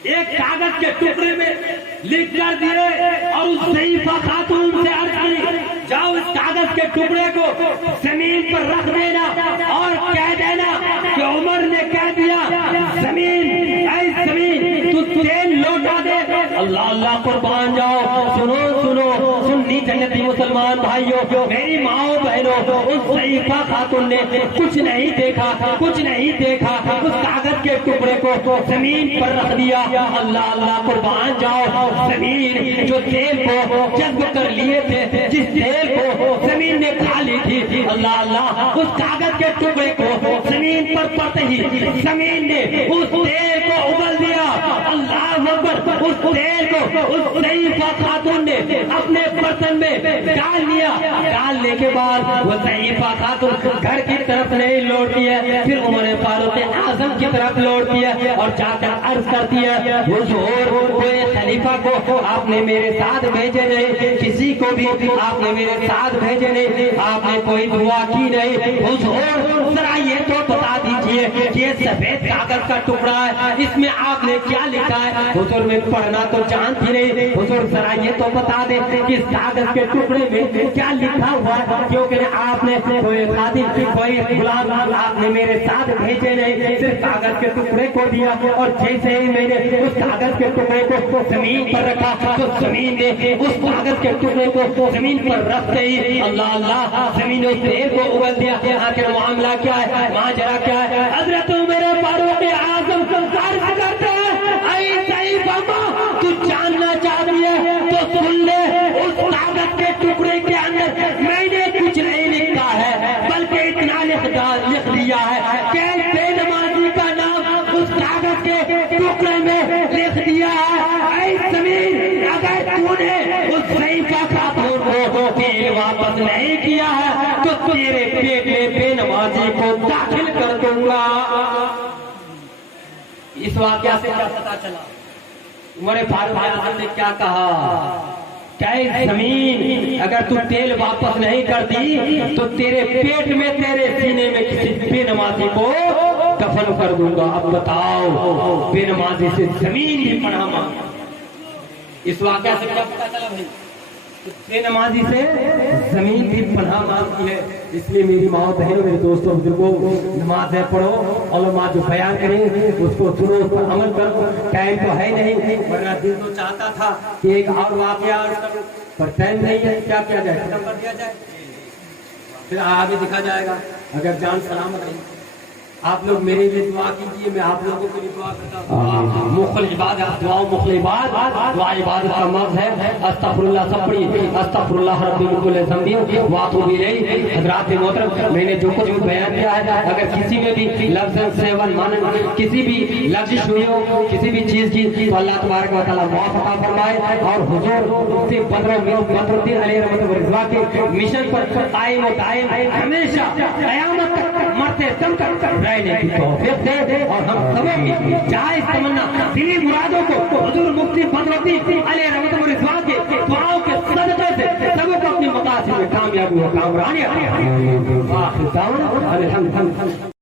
एक कागज के टुकड़े में लिख कर दिए और उस ज़ईफ़ा खातून से अर्ज की जाओ इस कागज के टुकड़े को जमीन पर रख देना और कह देना कि उमर ने कह दिया जमीन ऐ जमीन तू तेल लौटा दे। अल्लाह अल्लाह कुर्बान जाओ। सुनो सुनो सुन्नी जन्नती मुसलमान भाइयों, मेरी माओ बहनों, उस ज़ईफ़ा खातून ने कुछ नहीं देखा, कुछ नहीं देखा, उस कागज के टुकड़े को जमीन पर रख दिया। अल्लाह अल्लाह कुर्बान जाओ। जमीन जो तेल को जज्ब कर लिए थे, जिस तेल को जमीन ने खा ली थी, अल्लाह अल्लाह उस कागज के टुकड़े को जमीन पर पड़ते ही जमीन ने उस तेल को उबल दिया। अल्लाह अकबर। اس تیل کو اس ضعیفہ خاتون نے اپنے برتن میں ڈال لیا. ڈالنے کے بعد وہ ضعیفہ خاتون گھر کی طرف نہیں لوٹتی ہے, پھر عمر فاروق اعظم کی طرف لوٹتی ہے اور جا کر عرض کرتی ہے, حضور کوئی خلیفہ کو آپ نے میرے ساتھ بھیجے نہیں, کسی کو بھی آپ نے میرے ساتھ بھیجے نہیں, آپ نے کوئی دعا کی نہیں. حضور ذرا یہ تو بتا دیجئے کہ یہ سفید کاغذ کا ٹکڑا ہے, اس میں آپ نے کیا لکھا ہے؟ حضور میں پڑھنا تو جانتی نہیں, حضور ذرا یہ تو بتا دیں کہ اس کاغذ کے ٹکڑے میں کیا لکھا ہوا ہے, کیونکہ آپ نے کوئی خادم کوئی غلام آپ نے میرے ساتھ بھیجے نہیں, صرف کاغذ کے ٹکڑے کو دیا. اور جیسے ہی میں نے اس کاغذ کے ٹکڑے کو زمین پر رکھا تو زمین نے اس کاغذ کے ٹکڑے کو زمین پر رکھتے ہی اللہ اللہ زمین نے تیل کو اگل دیا. آخر معاملہ کیا ہے, ماجرا کیا ہے؟ حضرت عمر فاروق اعظم عرض کرتے ہیں, اے ضعیف اما تو جاننا چاہتی ہے تو سن لے, اس کاغذ کے ٹکڑے کے اندر میں نے کچھ نہیں لکھا ہے بلکہ اتنا لکھ دیا ہے کہ بے نمازی کا نام اس کاغذ کے ٹکڑے میں لکھ دیا ہے. اے زمین اگر تو نے اس ضعیفہ خاتون کو تیل واپس نہیں کیا ہے تو تیرے پیٹ میں بے نمازی کو داخل کر دوں گا. اس واقعہ سے کیا پتا چلا؟ عمر فاروق اعظم نے کیا کہا کہ زمین اگر تو تیل واپس نہیں کرتی تو تیرے پیٹ میں تیرے سینے میں کسی بے نمازی کو دفن کر دوں گا. اب بتاؤ بے نمازی سے زمین بھی پناہ مانگی. اس واقعہ سے کیا پتا چلا بھائی؟ بے نمازی سے زمین بھی پناہ مانگتی ہے. اس لیے میری ماں بہنوں میرے دوستوں بزرگوں نماز ہے پڑھو, علماء جو بیان کریں اس کو سنو, اس پر عمل کرو. ٹائم تو ہے نہیں ورنہ دل تو چاہتا تھا کہ ایک اور واقعہ پر ٹائم نہیں ہے. کیا کیا جائے, ختم کر دیا جائے, پھر آگے دکھا جائے گا اگر جان سلامت رہی. آپ لوگ میرے لیے دعا کیجیے, میں آپ لوگوں کے لیے دعا کرتا ہوں. مخل عبادت دعا مخل عبادت دعا عبادت کا مغز ہے. استغفر اللہ سب پڑھیے, استغفر اللہ رب کل ذنب واتوب الیہ. حضرات محترم میں نے جو کچھ بھی بیان کیا ہے اگر کسی میں بھی لفظ سیون مانن کسی بھی لفظ ہوئی ہو کسی بھی چیز کی تو اللہ تبارک و تعالیٰ معاف عطا فرمائے. اور حضور سے بدر الدین علیہ رحمۃ اللہ کے مشن پر قائم و دائم ہمیشہ قیامت تک مرتے دم تک رہنے کی توفیق دے. اور ہم سبوں کی جائز تمنا دلی مرادوں کو حضور مفتی بدر الدین علیہ رحمۃ اللہ کے دعاؤں کے صدقے سے سبوں کو اپنی مقاصد میں کامیابی و کامرانی عطا فرمائے.